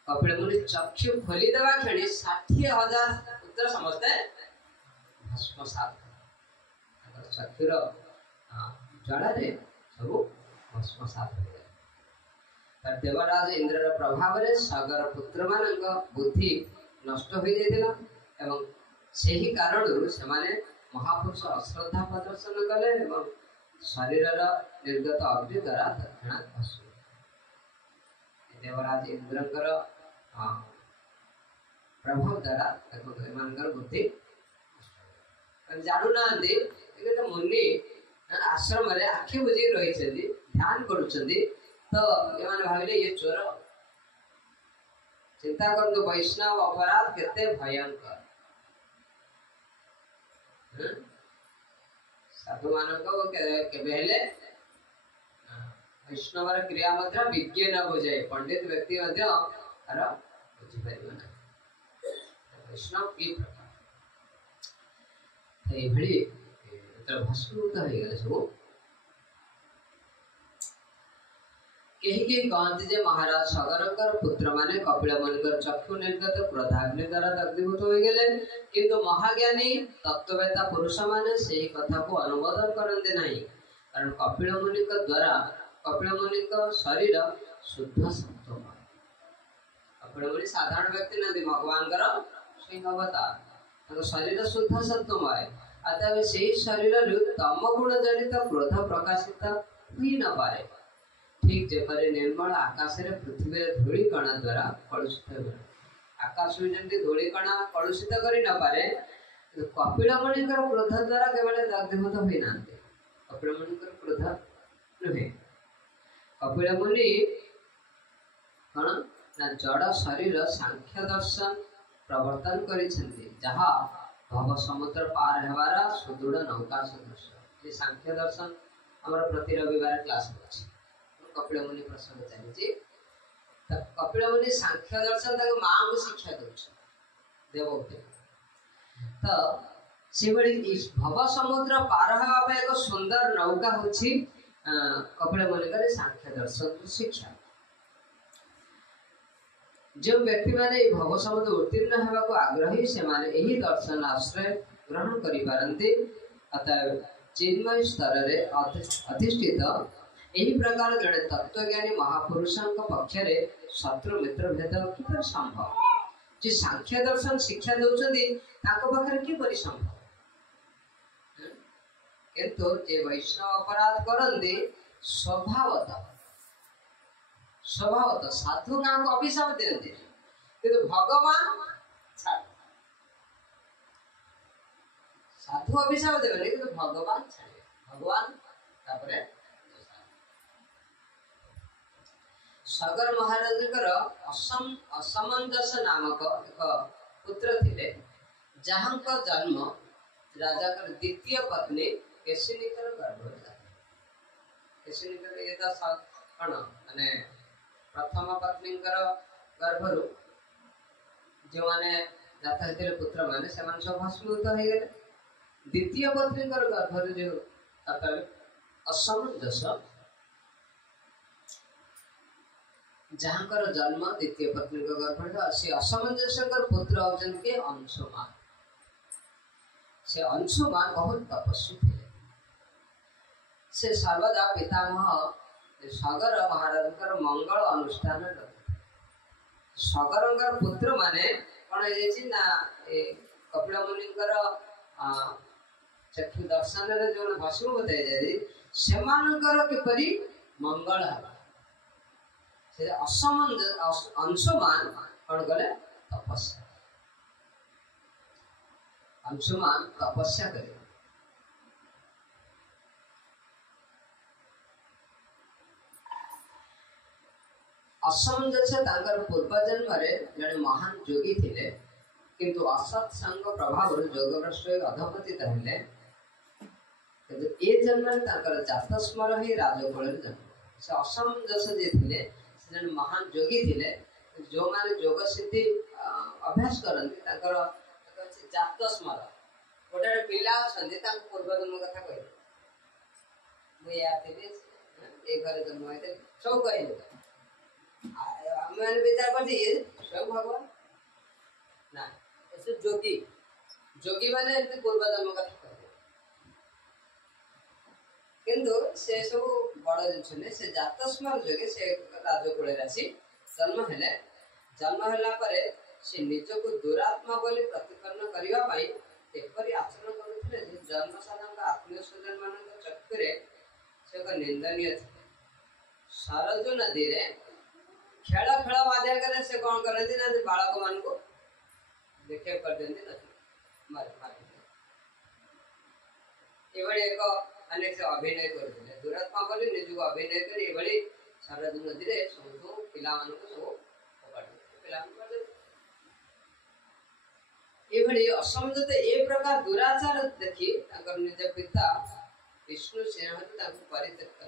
कपिल मुनि चक्षु खोली देवा क्षणी 60,000 पुत्र समझते भस्मसात चक्षुर जड़ा रे सब भस्मसात हो गए देवराज इंद्र प्रभाव रे सागर पुत्र मानक बुद्धि नष्ट हो जाइतिला एवं सेही कारणरू से माने महापुरुष अश्रद्धा प्रदर्शन कले एवं शरीरर निर्गत अग्नि द्वारा तत्क्षणात् भस्म देवराज इंद्रकर प्रभाव द्वारा एमानकर बुद्धि जानू ना तो मुनि आश्रम रे आखि बुझी रही ध्यान करुछंदी तो एमाने भाविले ये चोर चिंता करतो वैष्णव अपराध केते भयंकर साधु मानक केबे हेले वैष्णव क्रिया मात्रा विज्ञ न बुझे पंडित व्यक्ति मध्य अर बुझी परिबो ना वैष्णव की प्रकार ए भली तो भस्मूत हो गले सब केही कहते जे महाराज सगरकर पुत्र माने कपिल मुनिकर चक्षु निर्गत क्रोधाग्नि द्वारा दग्धीभूत हो गले किंतु महाज्ञानी तत्ववेता पुरुष माने सेही कथा को अनुमोदन करते नहीं कारण कपिल मुनिक द्वारा कपिल मुनिक शरीर शुद्ध सत्वमय कपिल मुनि साधारण व्यक्ति नदी भगवान कर सिंह अवतार शरीर शुद्ध सत्वमय अतः से शरीर तम गुण जनित क्रोध प्रकाशित हुई न पारे ठीक जेपरि निर्मल आकाश रे पृथ्वी रे धूली कणा द्वारा कलुषित हो आकाश में जंती धूली कणा कलुषित करि न पारे कपिल मुनि कर क्रोध द्वारा केवल दग्धीभूत होई नांते कपिल मुनि कर क्रोध नहे कपिल मुनि कण ना जड़ शरीर सांख्य दर्शन प्रवर्तन करिसेंती जहा भव समुद्र पार हेवारा सुदृढ़ नौका सदृश ये सांख्य दर्शन हमर प्रति रविवार क्लास होछि कपिल मुनि प्रसंग चली कपिल मुनि सांख्य दर्शन माँ को शिक्षा दौर देवोक्ति तो से भव समुद्र पार हाँ एक सुंदर नौका हूँ कपिल मुनि सांख्य दर्शन शिक्षा जो व्यक्ति माने भव समुद्र उत्तीर्ण होगा आग्रही से माने यही दर्शन आश्रय ग्रहण करिपारन्ति अतः चिन्मय स्तर रे अधिष्ठित यही प्रकार जड़े तत्वज्ञानी महापुरुषों पक्ष शत्रु मित्र भेद किपर संभव जी सांख्य दर्शन शिक्षा दौरान पाखे किपर संभव किंतु जे वैष्णव अपराध करते स्वभावतः साधु गाँव को अभिशाप दिखते किंतु भगवान साधु अभिशाप देवे किंतु भगवान छाड़े भगवान तापरे सगर महाराज असमंजस नामक एक पुत्र थिले जहाँ जन्म राजा द्वितीय पत्नी केशिनिकर गर्भ केशिनिकर ये कौन माने प्रथम पत्नी गर्भरु जो मैंने जाता होते पुत्र मैंने सब भस्मीभूत हो गए द्वितीय पत्नी गर्भरु जो असमंजस जहाँ जन्म द्वितीय पत्नी गर्भ से असमंजस पुत्र होते अंशुमान से अंशुमान बहुत तपस्वी थे से सर्वदा पितामह सगर महाराज मंगल अनुष्ठान सगर पुत्र माने कौन ना कपिल मुनि चक्षु दर्शन जो भस्मीभूत से किपरि मंगल है अंशुमान कौन कले तपस्या अंशुमान तपस्या करे असमंजस पूर्व जन्म जड़े महान योगी थे किंतु असत्संग प्रभाव जोगभ्रष्ट अधपति हेले ए जन्म जात स्मर ही राजकोल जन्म से असमंजस जे थे से महान योगी थे जो माने जोग सिद्धि अभ्यास करती जात स्मर गोटे पिला अच्छा पूर्व जन्म कथा कह मुझे घर जन्म होते सब कह मैंने विचार कर दिए स्वयं भगवान ना ऐसे जोगी जोगी माने पूर्व जन्म कथा कह किंतु से सब बड़ जिन से जात स्मर जोगे से राजकूल राशि जन्म हेले जन्म होला परे से निजको दुरात्मा बोली प्रतिपन्न करिवा पाई एपरि आचरण करुथिले जे जन्म साधन आत्मीय स्वजन मान चक्करे से एक निंदनीय थे सरजू नदी रे खेल खेल माध्यम करे से कौन करती ना बालक मान को देखे कर देती नदी मार मार एभली एक अनेक से अभिनय करते दुरात्मा बोली निजको अभिनय कर एभली सरजू नदी रे सब पिला मान को सब पकड़ पिला एभली असमझत ए प्रकार दुराचार देखी निज पिता विष्णु सिंह परित्यक्त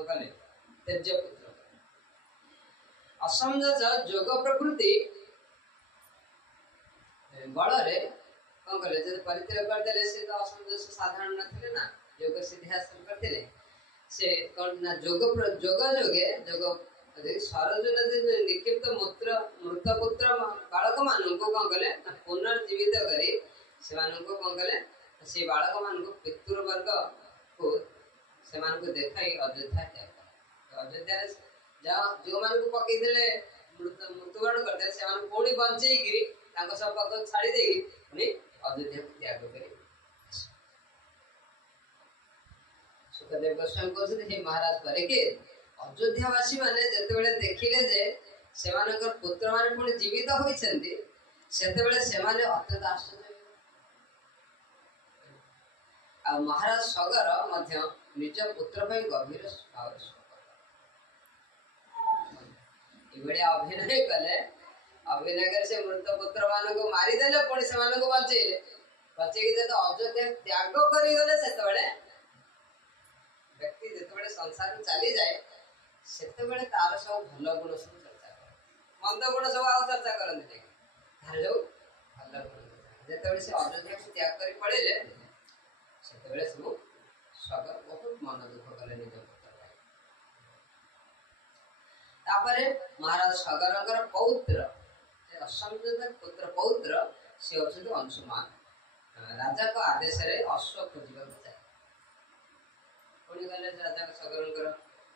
कले त्यज्य पुत्र असमंजस जोग प्रकृति बल कौन कले जब परित्याग करते से तो असमंजस साधारण नथिले ना योग सिद्धि हासिल करते से कौन ना जोग जोगे जोग सरजन निक्षिप्त मृत पुत्र बालक मान को कौन कले पुनर्जीवित करी से कौन कले से बालक मान पितृवर्ग को से देखाई अयोध्या त्याग अयोध्या जो मान को पकई देले मृत्युवरण करते से पुणी बंचेगी सब पक छाड़ी देगी पुणी अयोध्या को त्याग करी सुखदेव गोस्वामी कहते हे महाराज परे के अयोध्यावासी माने जेतेबेले देखिले जे सेमानकर पुत्र माने पुणी जीवित होइछन्ति सेतेबेले सेमाने अत्यंत आश्चर्य आ महाराज सगर मध्य निज पुत्र पई गभीर भाव अभिनय कले अभिनय कर से मृत पुत्र मान को मारी देले पुणी से मान को बचेले बचेकी तो अयोध्या त्याग करी गले सेतबेले व्यक्ति जेतबेले संसार चली जाए सेते बेले तार सब भल गुण सब चर्चा कर मंद गुण सब आउ चर्चा करते नहीं तार जो भल गुण जेते से अयोध्या को त्याग कर पड़े से सब सगर बहुत मन दुख कले निज पुत्र भाई तापरे महाराज सगरंकर पौत्र असंजत पुत्र पौत्र से होते अंशुमान राजा को आदेश रे अश्व खोजिबा जाए पुणी गले राजा सगरंकर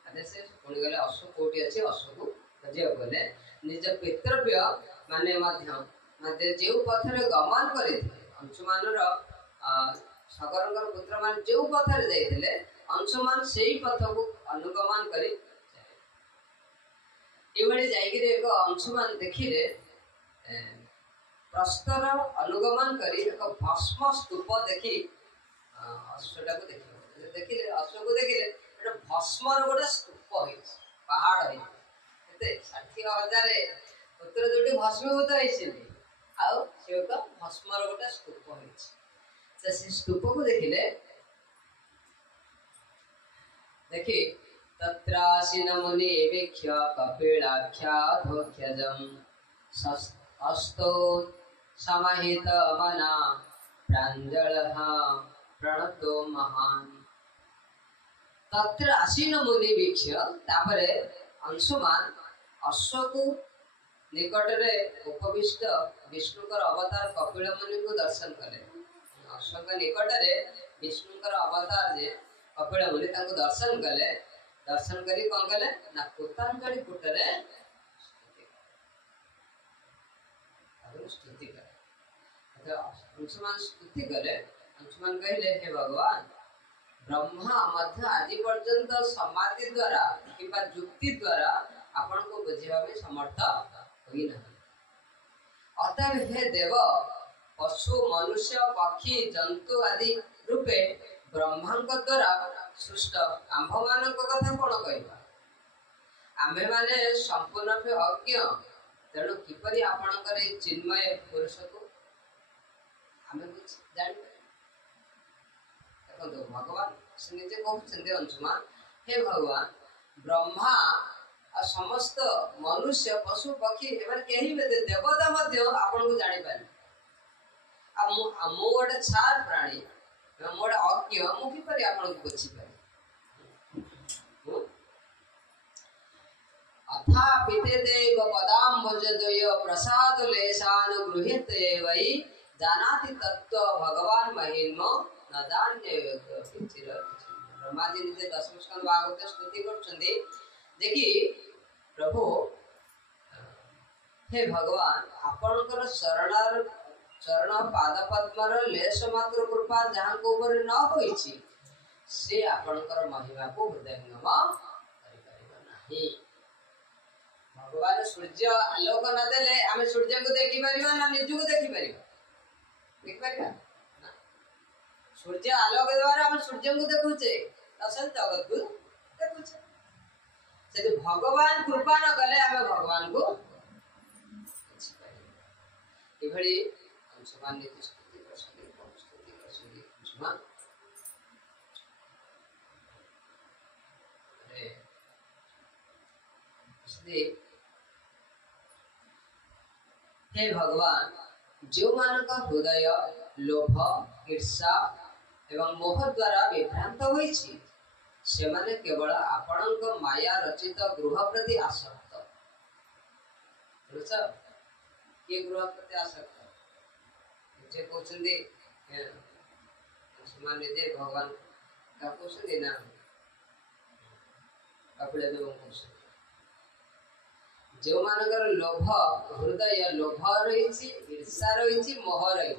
आदेश पुणी गले अश्व कोटी अच्छे अश्व को खोजिबा गले निज पितृव्य माने मध्य जो पथरे गमन करथिले अंशुमान रो सगरंकर पुत्र मान जो पथरे जाइथिले अंशुमान सेही पथ को अनुगमन करी एवढे जाइकिरे एक अंशुमान देखिले प्रस्तर अनुगमन करी एक भस्म स्तूप देखी अश्वटा को देखिले देखिले अश्व को देखिले एटा भस्म रो गोटे स्तूप होई पहाड़ होई एते 60,000 पुत्र जोटी भस्मीभूत होइसिले आउ से एक भस्म रो गोटे स्तूप होई से स्तूप को देखिले देखि तत्रासीन मुनि वीक्ष्य कपिलाख्याधोख्यजम् अस्तो समाहित मना प्राञ्जलः प्रणतो महान् तत्र आसीन मुनि वीक्ष्य तापरे अंशुमान अश्व को निकट रे उपविष्ट विष्णुकर अवतार कपिल मुनि को दर्शन कले अश्व के निकट रे विष्णुकर अवतार जे कपिल मुनि ताको दर्शन कले दर्शन करी कौन कले ना पुतांजलि पुटरे स्तुति करे अंशुमान स्तुति करे अंशुमान कहले हे भगवान ब्रह्मा मध्य आदि पर्यंत समाधि द्वारा किंबा युक्ति द्वारा आपण को बुझिबा में समर्थ होई ना अतः हे देव पशु मनुष्य पक्षी जंतु आदि रूपे ब्रह्मांक द्वारा सृष्ट आंभ मान कथा कौन कहवा आम्भे माने संपूर्ण अज्ञ तेणु किपरि आपणकर चिन्मय पुरुष को आम जान देखो भगवान से निजे कहते अंशुमान हे भगवान ब्रह्मा आ समस्त मनुष्य पशु पक्षी एवं कहीं देवता मध्य आपन को जानी पारे आ मो गोटे छार प्राणी मोटे अज्ञ मु किपरि आपन को बुझी पारे अथा पिते देव पदाम्बुजद्वय प्रसाद लेशानुगृह्यते वै जानाति तत्व भगवान महिमा न जान्य चिर ब्रह्मा जी निजे दशम स्कंद भागवत स्तुति करछन्ति देखि प्रभु हे भगवान आपनकर चरण पाद पद्मर लेश मात्र कृपा जहां को ऊपर न होईछि से आपनकर महिमा को हृदयंगम करि परिबो नाही भगवान सूर्य आलोक न देले आमे सूर्य को देखि परिबा ना निजु को देखि परिबा देख परिबा ना सूर्य आलोक द्वारा हम सूर्य को देखुचे असल जगत को देखुचे से भगवान कृपा न कले आमे भगवान को देखि परिबा एभली अंशुमान नीति स्तुति करसली अंशुमान इसलिए हे भगवान जो मानक हृदय लोभ ईर्षा एवं मोह द्वारा विभ्रांत होइछि से माने केवल आपणक माया रचित गृह प्रति आसक्त बुझछ के गृह प्रति आसक्त जे कहउछन्ती समान जे भगवान का कहउछन्ती ना कपिल देव कहउछन्ती जो मानकर लोभ हृदय लोभ रही ईर्षा रही मोह रही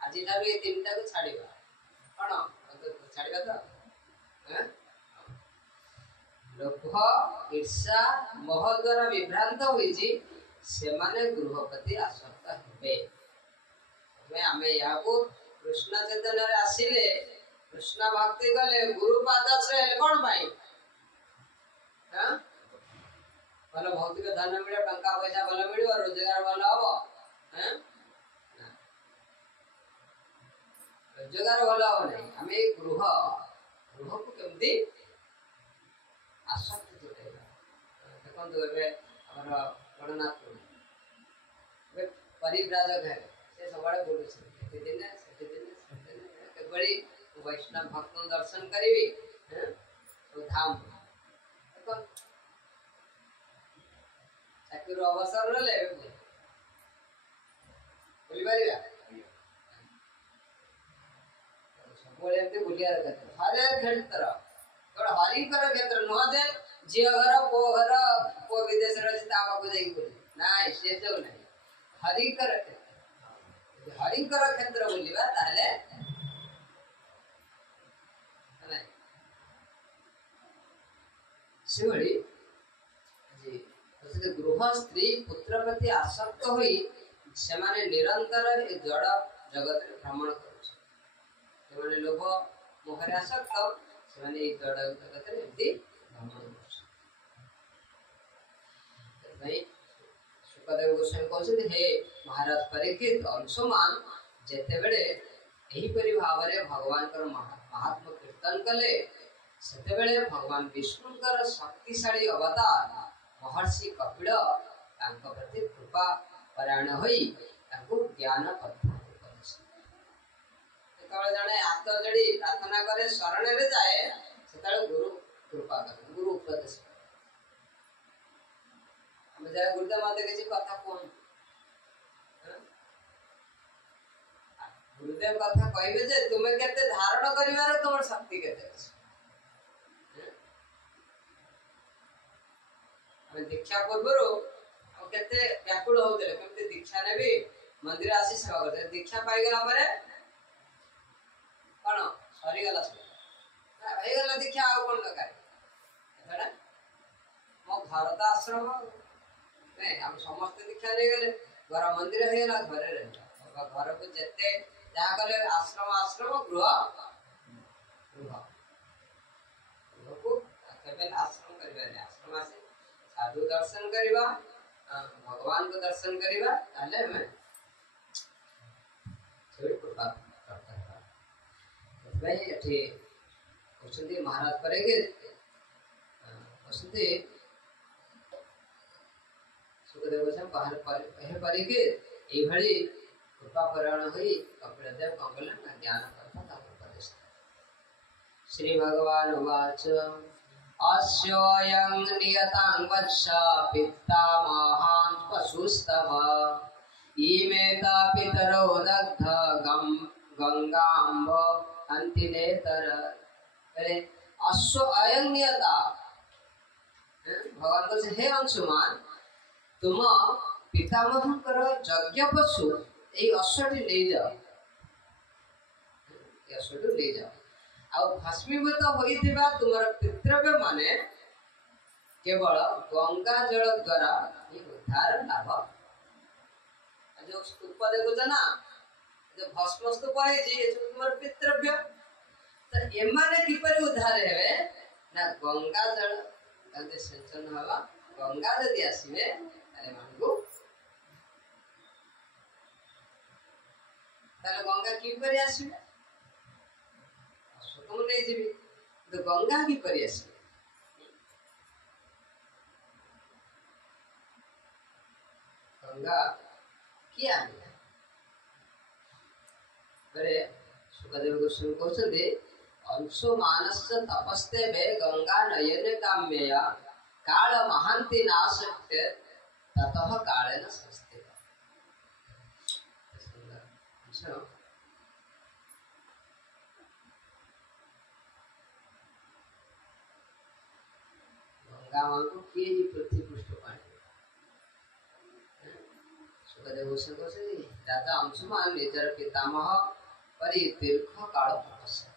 आज ये तीनटा को छाड़वा कौन छाड़वा तो लोभ ईर्षा मोह द्वारा विभ्रांत होइछि से माने गृहपति आसक्त हेबे आमे याको कृष्ण चैतन्य रे आसिले कृष्ण भक्ति गले गुरु पादाश्रय कोन भाई हां भल भौतिक धन मिले टंका पैसा भल मिले रोजगार भल हम हैं रोजगार भल हम नहीं आम गृह गृह को केमती आसक्त जोड़ेगा देखो एवं गणनाथ परिव्राजक है से सब बोलू दिन केवड़ी वैष्णव भक्त दर्शन करी तो धाम देखो चाकरी अवसर ले बुझी पारिबा सब एमती बुलिया हर क्षेत्र केवल हरिकर क्षेत्र नुह जे झील घर पो विदेश ना से सब ना हरिकर क्षेत्र हरिकर क्षेत्र बुलिबा ताले सेभଳି गृह स्त्री पुत्र प्रति आसक्त होई सेमाने निरंतर ए जड़ जगत भ्रमण कर लोभ मोहरे आसक्त से जड़ जगत भ्रमण कर सुखदेव गोस्वामी कहते हे महाराज परीक्षित अंशुमान जेते बेले एही परि भावरे भगवान कर महात्मा कीर्तन कले सेते बेले भगवान विष्णुकर शक्तिशाली अवतार महर्षि कपिल तांको प्रति कृपा परायण होई तांको ज्ञान पद्मा उपदेश जेतबेले जणे हाथ जोड़ी प्रार्थना करे शरण रे जाए सेतबेले गुरु कृपा करे गुरु उपदेश हम जरा गुरुदेव माते किसी कथा कोन गुरुदेव कथा कहबे जे तुमे केते धारण करिवार तोर शक्ति केते अछि दीक्षा पूर्व केते व्याकुल होते केते दीक्षा नेबी मंदिर आसी सेवा करते दीक्षा पाई गला परे कोन सरी गला सब भाई गला दीक्षा आ कोन दरकार एतडा मो भारत आश्रम नै हम समस्त दीक्षा ले गेले घर मंदिर हे गला घरे रह घर को जते जा गले आश्रम आश्रम गृह गृह को केवल आश्रम करबे आश्रम आसे साधु दर्शन करिबा भगवान को दर्शन करिबा ताले में सभी कृपा करता है भाई एठी औषधि महाराज परेगे औषधि सुखदेव गोस्वामी बाहर पर परेगे ए भली कृपा परायण होई कपिल देव कंगल ज्ञान करता उपदेश श्री भगवान वाच अस्योऽयं नियतं वत्स पितामहान् पशुस्तव इमेता पितरो दग्ध गंगाम्ब अंतिनेतर अरे अश्व अयं नियता भगवान को हे अंशुमान तुम पितामहकर यज्ञ पशु ए अश्वटी ले जाओ ए अश्वटी ले जाओ आ भस्मीभूत होइथिबा तुमर पितृव्य माने केवल गंगा जल द्वारा ही उद्धार लाभ जो स्तूप देखो ना जो भस्म स्तूप है जी तुमर पितृव्य तो एमाने किपरि उद्धार हेबे ना गंगा जल तांते सिंचन हवा गंगा यदि आसीबे ताले मानगु ताले गंगा किपरि आसीबे तुम नहीं जीवी तो गंगा की परियस गंगा क्या है अरे सुखदेव गोस्वामी कहते अंशो मानस्य तपस्ते वे गंगा नयने काम्यया काल महांति नाशक्ते ततः कालेन संस्थित गंगा को किए ही पृथ्वी पृष्ठ पानी सुखदेव गोस्वामी राजा अंशुमान निजर पितामह परि दीर्घ काल तपस्या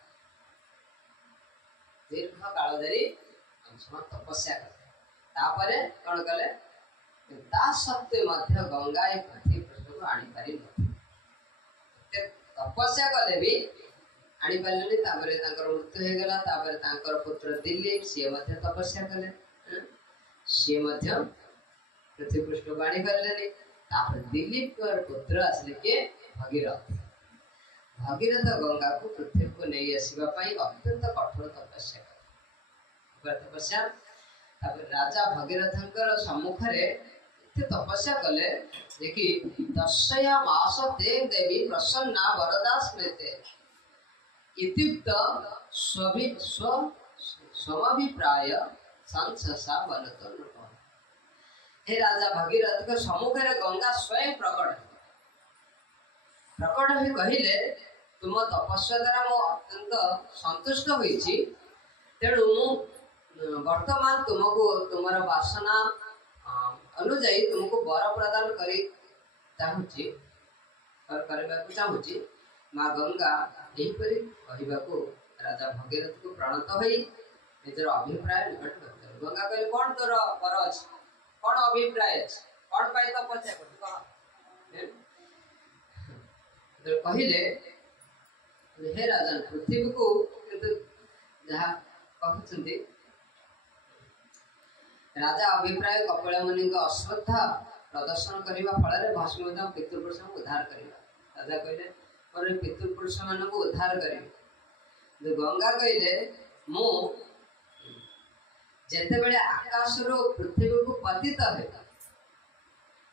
दीर्घ काल धरी अंशुमान तपस्या करते तापरे कौन कले ता सत्य मध्य गंगा ए पृथ्वी पृष्ठ को आनी पारि न तपस्या कले भी आनी पारले तापरे तांकर मृत्यु हे गेला तापरे तांकर पुत्र दिलीप से मध्य तपस्या कले से मध्य पृथ्वी पृष्ठ को आनी पारले तापर दिलीप कर पुत्र असले के भगीरथ भगीरथ गंगा को पृथ्वी को नहीं आसीबा पई अत्यंत कठोर तपस्या कर तपस्या राजा भगीरथंकर सम्मुखरे एते तपस्या कले जे कि दशया मास ते देवी प्रसन्ना वरदा स्मृते इत्युक्त स्वभिप्राय संससा बनतो नृप। हे राजा भगीरथ के सम्मुखरे गंगा स्वयं प्रकट ही कहिले तुम तपस्या द्वारा मो अत्यंत संतुष्ट होइछि, तेणु वर्तमान तुमको तुमर वासना अनुजाई तुमको वर प्रदान करी चाहूची करबाकू चाहूची। माँ गंगा एहीपरि कहबाकू राजा भगीरथ को प्रणत होई निजर अभिप्राय निकट करते। गंगा कहले कौन तोर वर अछि, कौन अभिप्राय अछि, कौन पाई तपस्या कर कह। तो कहले हे राजन पृथ्वी को किंतु जहाँ कहते राजा अभिप्राय कपिल मुनि अश्रद्धा प्रदर्शन करने फल भस्म पितृपुरुष उद्धार करवा। राजा कहले मोर पितृपुरुष मान को उद्धार कर। गंगा कहले मु जेतेबेले आकाश रो पृथ्वी को पतित है,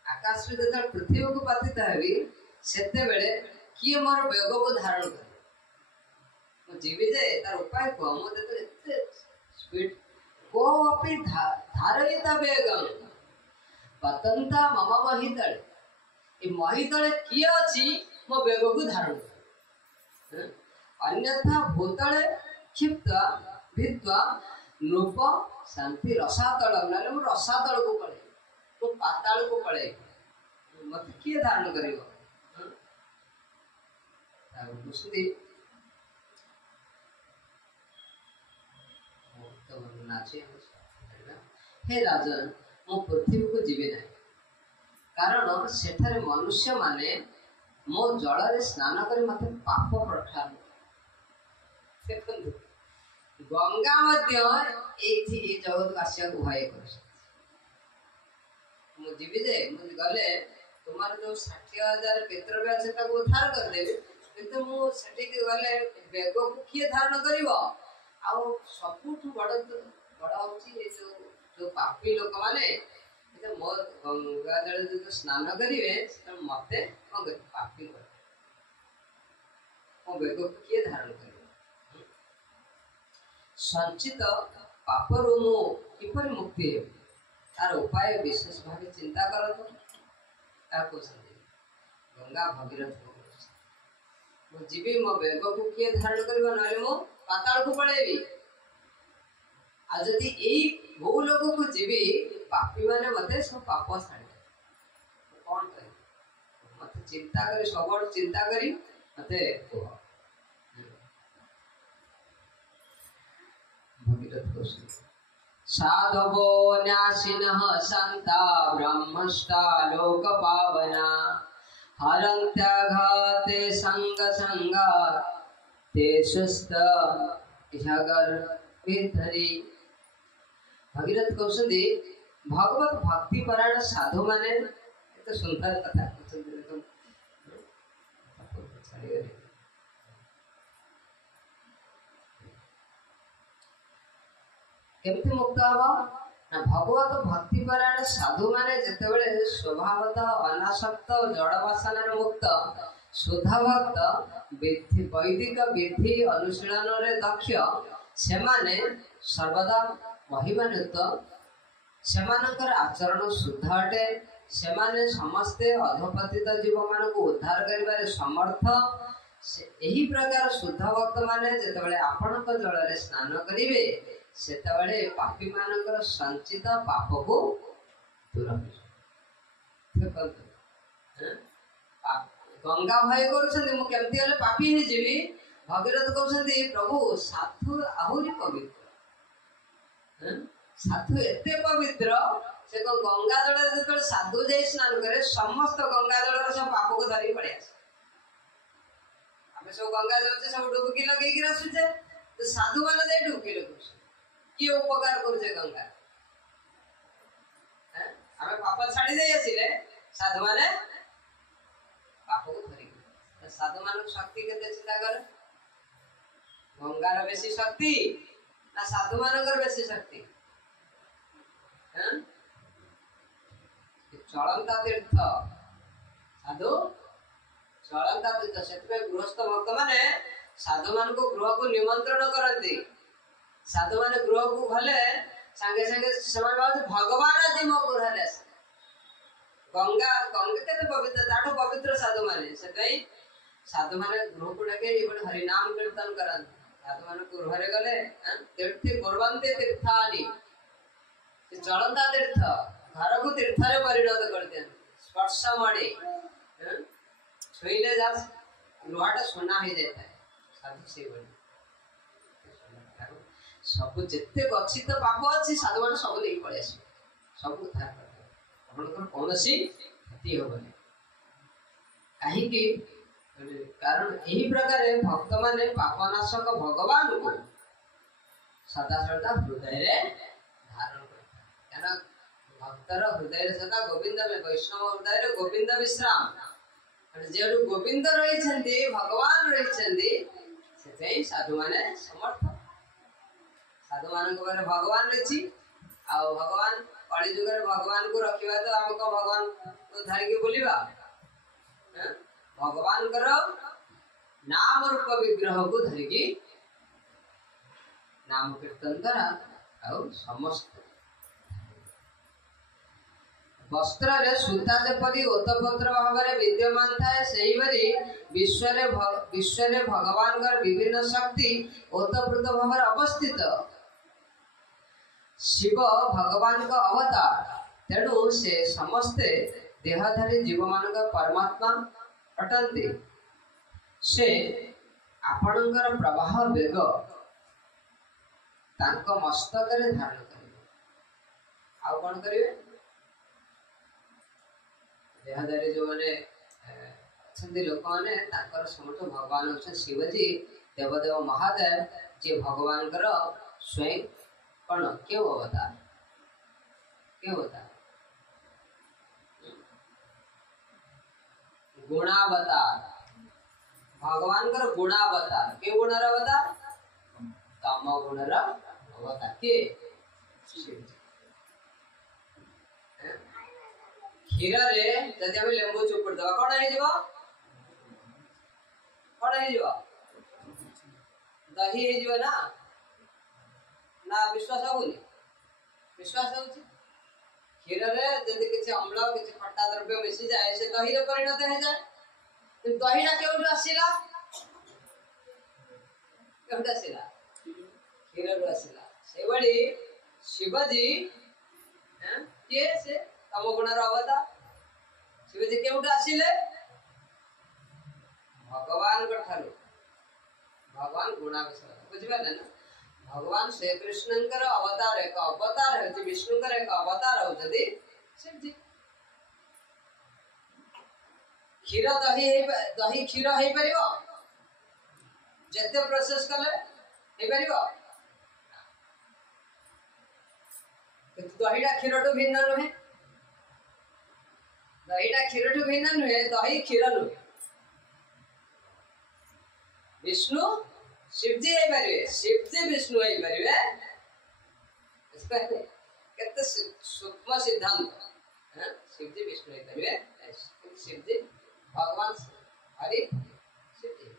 आकाश रो जेते पृथ्वी को पतित हेबी सेतेबेले किए मोर बेग को धारण कर जीवी जे तार उपाय को मो एते स्पीड को अपि धारयित बेगम पतंता मम महितले ए महितले किए अछि मो बेग को धारण कर। अन्यथा भूतले क्षिप्ता भित्वा नृप शांति रसातल नाले मो रसातल को पळे तो पाताल को पळे मत किए धारण करिवो। कुसुदी हे राजन मो पृथ्वी को जीवे ना, कारण सेठारे मनुष्य माने मो जल रे स्नान कर मते पाप प्रठान। गंगा मध्य एथि जगत आसिया को भय कर मु जीवी जे मु गले तुम्हारे जो 60,000 पितृव्य আছে ताको उद्धार कर देबे, किंतु मु सेठी के गले बेग को किए धारण करिवो। आउ सबुठ बड़ होची ए जो पापी लोक माने ए मो गंगा जल जो स्नान करिवे त मते अंग पापी कर ओ बेग किए धारण करिवे। संचित पापरु मु किपरि मुक्ति हे तार उपाय विशेष भाव चिंता करतो। ताको संदि गंगा भगीरथ को मु जीवी मो बेग को किए धारण करिवो नाले मो पाताल को पळेबी। आ जदि एई भू लोक को जीवी पापी माने मते सब पाप छाड़े कोन करी मते चिंता करी सबड़ चिंता करी मते को भगीरथ को साधवो न्यासिनः संता ब्रह्मष्टा लोक पावना हरन्त्याघाते संग संगा ते सुस्त झगर विधरी। भगीरथ कहते भगवत भक्ति परायण साधु माने एत सुंदर कथा केमती मुक्त हवा ना भगवत भक्ति परायण साधु माने जेतेबेले स्वभावतः अनासक्त जड़ वासना मुक्त शुद्ध भक्त वैदिक विधि अनुशीलन रे दक्ष सेमाने सर्वदा महिमान्वित सेमानकर आचरण शुद्ध अटे। सेमाने समस्ते अधपतित जीव मान को उद्धार करिबारे समर्थ। एही प्रकार शुद्ध भक्त माने जेतेबेले आपणक जल रे स्नान करिवे सेतेबेले पापी मानकर संचित पाप को दूर गंगा भय करुछन्ति मु केमती हले पापी हे जीवी। भगीरथ कहउछन्ति प्रभु साधु आहुरी पवित्र साधु एते पवित्र से को गंगा जल जत साधु जाई स्नान करे समस्त गंगा जल सब पाप को धरी पड़े आसे। हमें सब गंगा जल से सब डुबकी लगे कि रसुचे तो साधु माने जाई डुबकी लगुछ कि उपकार करूचे गंगा हैं हमें पाप छाड़ी दे आसिले साधु माने पाप को धरी साधु मान शक्ति केते चिंता करे गंगार बेसी शक्ति ना साधु मानकर बेसी शक्ति चलंता तीर्थ साधु चलंता तीर्थ से गृहस्थ भक्त माने साधु मान को गृह को निमंत्रण करती साधु मान गृह को भले संगे संगे से भगवान आज मो गृह गंगा गंगा के पवित्र ताठो पवित्र साधु माने से साधु माने गृह को डाके हरि नाम कीर्तन करन साधु मान को गृह रे गले तीर्थ कुर्वन्ते तीर्थानि चलंता तीर्थ घर को तीर्थ रे परिणत करते स्पर्श मणि छुईले जा लुहाटा सोना हो जाता है साधु से सब जिते गच्छित पाप अच्छी साधु मान सब नहीं पड़े सब उद्धार करते कौन क्षति हेनी कहीं कारण यही प्रकार भक्त माने पापनाशक भगवान को सदा सर्वदा हृदय रे धारण करता भक्तर हृदय सदा गोविंद में वैष्णव हृदय गोविंद विश्राम जेडू गोविंद रही भगवान रही साधु माने समर्थ साधु मान भगवान रही भगवान कली जुग भगवान को रखा तो आम को भगवान को धरिकी बुलवा भगवान नाम रूप विग्रह को धरिकी नाम कीर्तन करा समस्त वस्त्र रे सूता जपरी ओतपत्र भाव में विद्यमान थाए सही भरी विश्व रे भगवान कर विभिन्न शक्ति ओतप्रोत भाव में अवस्थित शिव भगवान का अवतार तेणु से समस्ते देहधारी जीव मान परमात्मा अटंती से आपणकर प्रवाह वेग तांको मस्तक रे धारण करिवे आउ कोन करिवे देहधारी जो माने अच्छे लोक मैंने समस्त भगवान अच्छा शिवजी देवदेव महादेव जी भगवान स्वयं कौन क्यों अवतार गुणावतार भगवान गुणावतार के गुणर अवतार तम गुणर अवतार के क्षीर रे जदि हम लेंबू चुपुड़ दवा कौन है दही है ना ना विश्वास होनी विश्वास होची क्षीर रे जदि किछि अम्ल किछि खट्टा द्रव्य मिसी जाए से दही रे परिणत हो जाए तो दहीटा केउठु आसीला क्षीर रे आसीला से बड़ी शिवजी के से तम गुणर अवतार शिवजी केउठु आसीले भगवान ठारू भगवान गुणा बुझिपारे ना भगवान श्री कृष्णंकर अवतार एक अवतार है विष्णुकर एक अवतार होती शिवजी क्षीर दही क्षीर हो पार जिते प्रोसेस कले दहीटा क्षीर ठू भिन्न नुहे दहीटा क्षीर ठू भिन्न नुहे दही क्षीर नुहे विष्णु शिवजी है पारे शिवजी विष्णु है पारे केते सूक्ष्म सिद्धांत शिवजी विष्णु है पारे शिवजी भगवान हरि शिवजी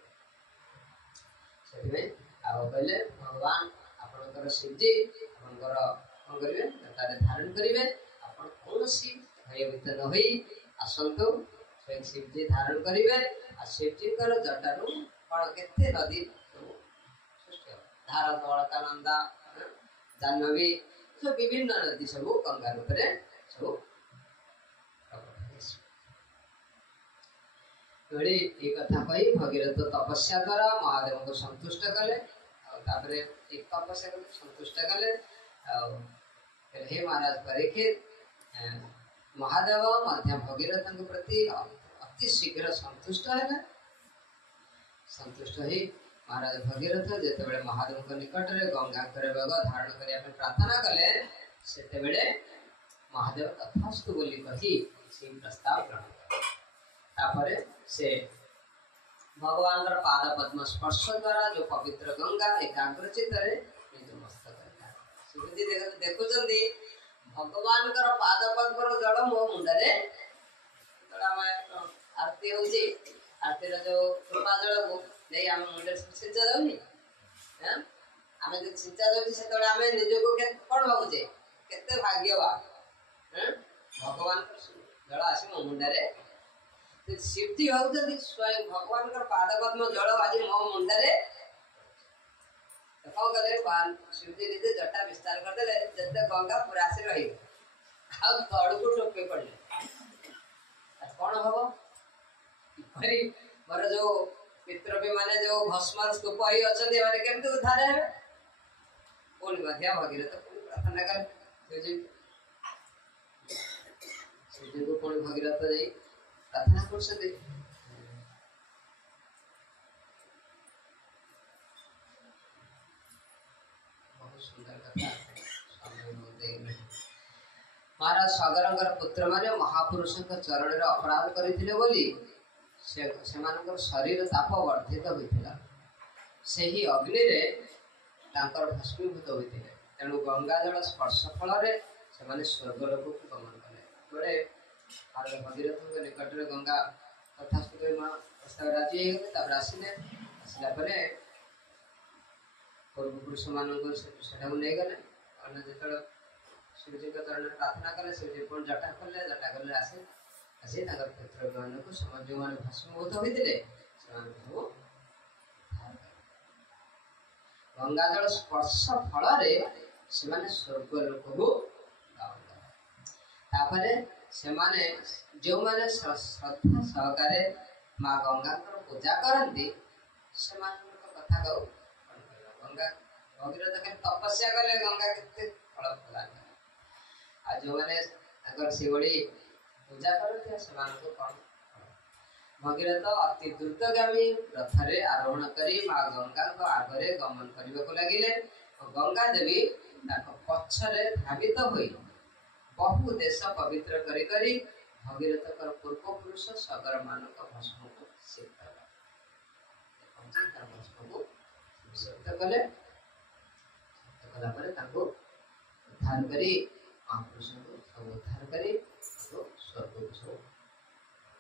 सेमे आ कहले भगवान आपनकर शिवजी आपनकर कोन करिवे तारे धारण करिवे आपन कोनसी भयभीत न होई आसंतो स्वयं शिवजी धारण करिवे आ शिवजी कर जटारू कोन केते नदी धारा द्वारका नंदा जाह्नवी सब विभिन्न नदी सब गंगा रूप में सब ये कथा कही भगीरथ तपस्या द्वारा महादेव को संतुष्ट कले एक तपस्या कर संतुष्ट कले हे महाराज परीक्षित महादेव मध्य भगीरथ के प्रति अति शीघ्र संतुष्ट है संतुष्ट ही महाराज भगीरथ जिते महादेव को निकट में गंगा बेग धारण करने प्रार्थना कले से महादेव तथास्तु बोली कही से प्रस्ताव ग्रहण कले से भगवान पाद पद्म स्पर्श द्वारा जो पवित्र गंगा एकाग्रचित निज मस्तक शिवजी देखुं ଭଗବାନଙ୍କର ପାଦ ପଦ୍ମର ଜଳ ମୋ ମୁଣ୍ଡରେ ଆମେ ଆରତି ହଉଛି, ଆରତିର ଯୋଉ କୃପା ଜଳକୁ ନେଇ ଆମ ମୁଣ୍ଡରେ ଛିଞ୍ଚା ଯାଉନି। ଆମେ ଯଦି ଛିଞ୍ଚା ଯାଉଛି ସେତେବେଳେ ଆମେ ନିଜକୁ କଣ ଭାବୁଛେ କେତେ ଭାଗ୍ୟବାନ। ଭଗବାନଙ୍କର ଜଳ ଆସି ମୋ ମୁଣ୍ଡରେ ସିଫ୍ଟି ଭାବୁଛନ୍ତି ସ୍ୱୟଂ ଭଗବାନଙ୍କର ପାଦ ପଦ୍ମ ଜଳ ଆଜି ମୋ ମୁଣ୍ଡରେ କଣ କଲେ ଶିବଜୀ ନିଜେ ଜଟା ବିସ୍ତାର କରିଦେଲେ, ଯେତେ ଗଙ୍ଗା ପୁରା ଆସି ରହିବ ଆଉ ତଳକୁ ଟୋପି ପଡିଲେ କଣ ହବ? କିପରି ମୋର ଯୋଉ ପିତୃପୀ ମାନେ ଯୋଉ ଭସ୍ମ ସ୍ତୂପ ହେଇ ଅଛନ୍ତି ଏମାନେ କେମିତି ଉଦ୍ଧାର ହେବେ? ପୁଣି ମଧ୍ୟ ଭଗୀରଥ ପୁଣି ପ୍ରାର୍ଥନା କଲେ ଶିବଜୀଙ୍କୁ ପୁଣି ଭଗୀରଥ ଯାଇ ପ୍ରାର୍ଥନା କରୁଛନ୍ତି। ମହାରାଜ ସାଗରଙ୍କର ପୁତ୍ରମାନେ ମହାପୁରୁଷଙ୍କ ଚରଣରେ ଅପରାଧ କରିଥିଲେ ବୋଲି ସେମାନଙ୍କର ଶରୀର ତାପ ବର୍ଦ୍ଧିତ ହୋଇଥିଲା। ସେହି ଅଗ୍ନିରେ ତାଙ୍କର ଭସ୍ମୀଭୂତ ହୋଇଥିଲେ। ତେଣୁ ଗଙ୍ଗା ଜଳ ସ୍ପର୍ଶ ଫଳରେ ସେମାନେ ସ୍ୱର୍ଗଲୋକକୁ ଗମନ କଲେ। ବେଳେ ଭଗୀରଥଙ୍କ ନିକଟରେ ଗଙ୍ଗା ତଥାସ୍ତୁତ ପ୍ରସ୍ତାବ ରାଜି ହେଇଗଲେ। ତାପରେ ଆସିଲା ପରେ ପୂର୍ବପୁରୁଷ ମାନଙ୍କୁ ସେଠାକୁ ନେଇଗଲେ। ଯେତେବେଳେ ଶିବଜୀଙ୍କ ଚରଣରେ ପ୍ରାର୍ଥନା କଲେ, ଶିବଜୀ ପୁଣି ଜଟା କଲେ ଆସି ତାଙ୍କର ପିତୃମାନଙ୍କୁ ଯେଉଁମାନେ ଭସ୍ମୀଭୂତ ହୋଇଥିଲେ ସେମାନଙ୍କୁ ସବୁ ଗଙ୍ଗା ଜଳ ସ୍ପର୍ଶ ଫଳରେ ସେମାନେ ସ୍ୱର୍ଗ ଲୋକକୁ ଗମନ କଲେ। ତାପରେ ସେମାନେ ଯେଉଁମାନେ ଶ୍ରଦ୍ଧା ସହକାରେ ମା ଗଙ୍ଗାଙ୍କର ପୂଜା କରନ୍ତି ସେମାନଙ୍କ କଥା କହୁ। ଗଙ୍ଗା ଭଗୀରଥ ତପସ୍ୟା କଲେ ଗଙ୍ଗା କେତେ ଫଳ ପ୍ରଦାନ କଲେ। ଆଉ ଯେଉଁମାନେ ତାଙ୍କର ସେଭଳି ପୂଜା କରନ୍ତି ସେମାନଙ୍କୁ କଣ? ଭଗୀରଥ ଅତି ଦ୍ରୁତଗାମୀ ରଥରେ ଆରୋହଣ କରି ମା ଗଙ୍ଗାଙ୍କ ଆଗରେ ଗମନ କରିବାକୁ ଲାଗିଲେ। ଗଙ୍ଗା ଦେବୀ ତାଙ୍କ ପଛରେ ଧାବିତ ହୋଇ ବହୁ ଦେଶ ପବିତ୍ର କରି କରି ଭଗୀରଥଙ୍କର ପୂର୍ବପୁରୁଷ ସଗର ମାନଙ୍କ ଭସ୍ମକୁ ସିକ୍ତ କଲେ। କଲା ପରେ ତାଙ୍କୁ ଉଦ୍ଧାର କରି ମହାପୁରୁଷଙ୍କୁ ସବୁ ଉଦ୍ଧାର କରି ସ୍ୱର୍ଗକୁ ସବୁ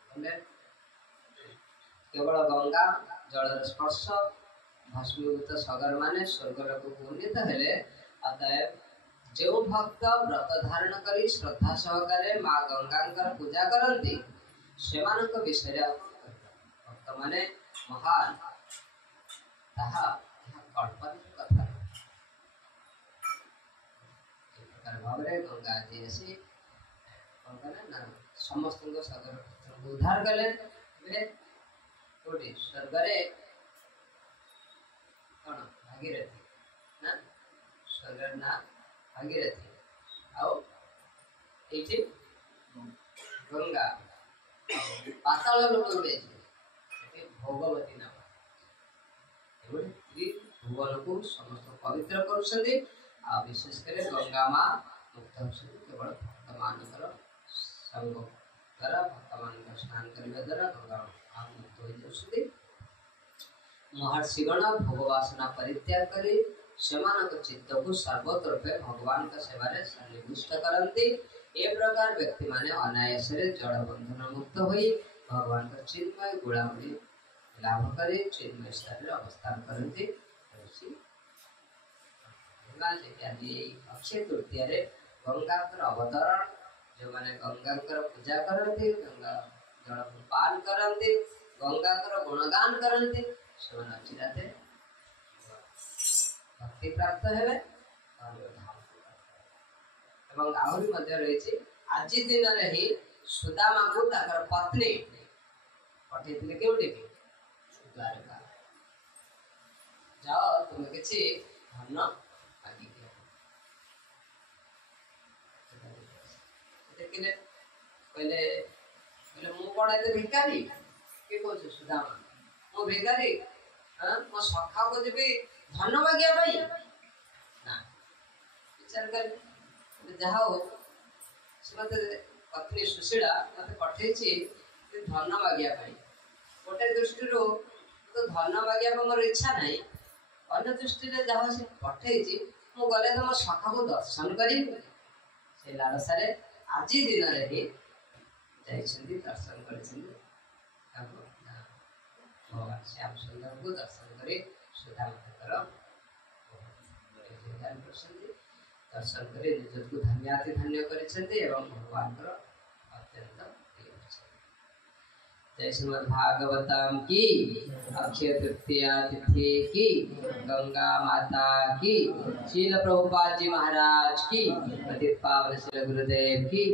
କଲେ। କେବଳ ଗଙ୍ଗା ଜଳର ସ୍ପର୍ଶ ଭସ୍ମୀଭୂତ ସଗର ମାନେ ସ୍ୱର୍ଗଲୋକକୁ ଉନ୍ନୀତ ହେଲେ। ଅତଏବ ଯେଉଁ ଭକ୍ତ ବ୍ରତ ଧାରଣ କରି ଶ୍ରଦ୍ଧା ସହକାରେ ମା ଗଙ୍ଗାଙ୍କର ପୂଜା କରନ୍ତି ସେମାନଙ୍କ ବିଷୟରେ ଭକ୍ତମାନେ ମହାନ, ତାହା କଳ୍ପନାର କଥା। ଏ ପ୍ରକାର ଭାବରେ ଗଙ୍ଗା ଆଜି ଆସି କଣ କଲେ ନା ସମସ୍ତଙ୍କ ସଗର ପୁତ୍ରଙ୍କୁ ଉଦ୍ଧାର କଲେ। କୋଉଠି? ସ୍ୱର୍ଗରେ କଣ? ଭାଗୀରଥୀ ନା ସ୍ୱର୍ଗର ନାଁ ଭାଗୀରଥୀ, ଆଉ ଏଇଠି ଗଙ୍ଗା। ପାତାଳ ଲୋକ ଗୋଟେ ଭୋଗବତୀ ନାମ। ଏଭଳି ଭୁବନକୁ ସମସ୍ତ ପବିତ୍ର କରୁଛନ୍ତି। ଆଉ ବିଶେଷ କରି ଗଙ୍ଗା ମା ମୁକ୍ତ ହେଉଛନ୍ତି କେବଳ ଭକ୍ତମାନଙ୍କର ସଙ୍ଗ ଦ୍ୱାରା, ଭକ୍ତମାନଙ୍କର ସ୍ନାନ କରିବା ଦ୍ୱାରା ଗଙ୍ଗା ମା ମୁକ୍ତ ହୋଇଯାଉଛନ୍ତି। ମହର୍ଷିଗଣ ଭୋଗ ବାସନା ପରିତ୍ୟାଗ କରି ସେମାନଙ୍କ ଚିତ୍ତକୁ ସର୍ବତରଫେ ଭଗବାନଙ୍କ ସେବାରେ ସନ୍ନିବିଷ୍ଟ କରନ୍ତି। ଏ ପ୍ରକାର ବ୍ୟକ୍ତିମାନେ ଅନାୟାସରେ ଜଳ ବନ୍ଧନ ମୁକ୍ତ ହୋଇ ଭଗବାନଙ୍କ ଚିନ୍ମୟ ଗୁଣାବଳୀ ଲାଭ କରି ଚିନ୍ମୟ ସ୍ଥାନରେ ଅବସ୍ଥାନ କରନ୍ତି। ଆଜି ଏଇ ଅକ୍ଷୟ ତୃତୀୟାରେ ଗଙ୍ଗାଙ୍କର ଅବତରଣ, ଯେଉଁମାନେ ଗଙ୍ଗାଙ୍କର ପୂଜା କରନ୍ତି, ଗଙ୍ଗା ଜଳକୁ ପାନ କରନ୍ତି, ଗଙ୍ଗାଙ୍କର ଗୁଣଗାନ କରନ୍ତି, ସେମାନେ ଅଚିରାତେ ଭକ୍ତି ପ୍ରାପ୍ତ ହେବେ। ଏବଂ ଆହୁରି ମଧ୍ୟ ରହିଛି, ଆଜି ଦିନରେ ହିଁ ସୁଦାମାଙ୍କୁ ତାଙ୍କର ପତ୍ନୀ ପଠେଇଥିଲେ କେଉଁଠିକି? ଦ୍ୱାରକା। ଯାଅ ତୁମେ କିଛି ଧନ ମାଗିକି ଦେଖିଲେ। କହିଲେ ମୁଁ କଣ ଏତେ ଭିକାରୀ? କିଏ କହୁଛୁ? ସୁଦାମା ମୁଁ ଭିକାରୀ? ମୋ ସଖାକୁ ଯିବି ଧନ ମାଗିବା ପାଇଁ? ନା, ବିଚାର କଲେ ଯାହା ହଉ ସେ ମତେ ପତ୍ନୀ ସୁଶୀଳା ମତେ ପଠେଇଛି ଧନ ମାଗିବା ପାଇଁ। ଗୋଟେ ଦୃଷ୍ଟିରୁ ତ ଧନ ମାଗିବାକୁ ମୋର ଇଚ୍ଛା ନାହିଁ, ଅନ୍ୟ ଦୃଷ୍ଟିରେ ଯାହା ସେ ପଠେଇଛି ମୁଁ ଗଲେ ତ ମୋ ସଖାକୁ ଦର୍ଶନ କରିବି, से लालसारे आज दिन रे दर्शन कर भगवान श्याम सुंदर को दर्शन करे सुधा माता दर्शन करे निज को धन्याति धन्य करछन्ते एवं भगवान को अत्यंत प्रिय होछन्ते। जय श्रीमद् भागवतम की अक्षय तृतीया तिथि की गंगा माता की श्रील प्रभुपाद जी महाराज की पतित पावन श्री गुरुदेव की।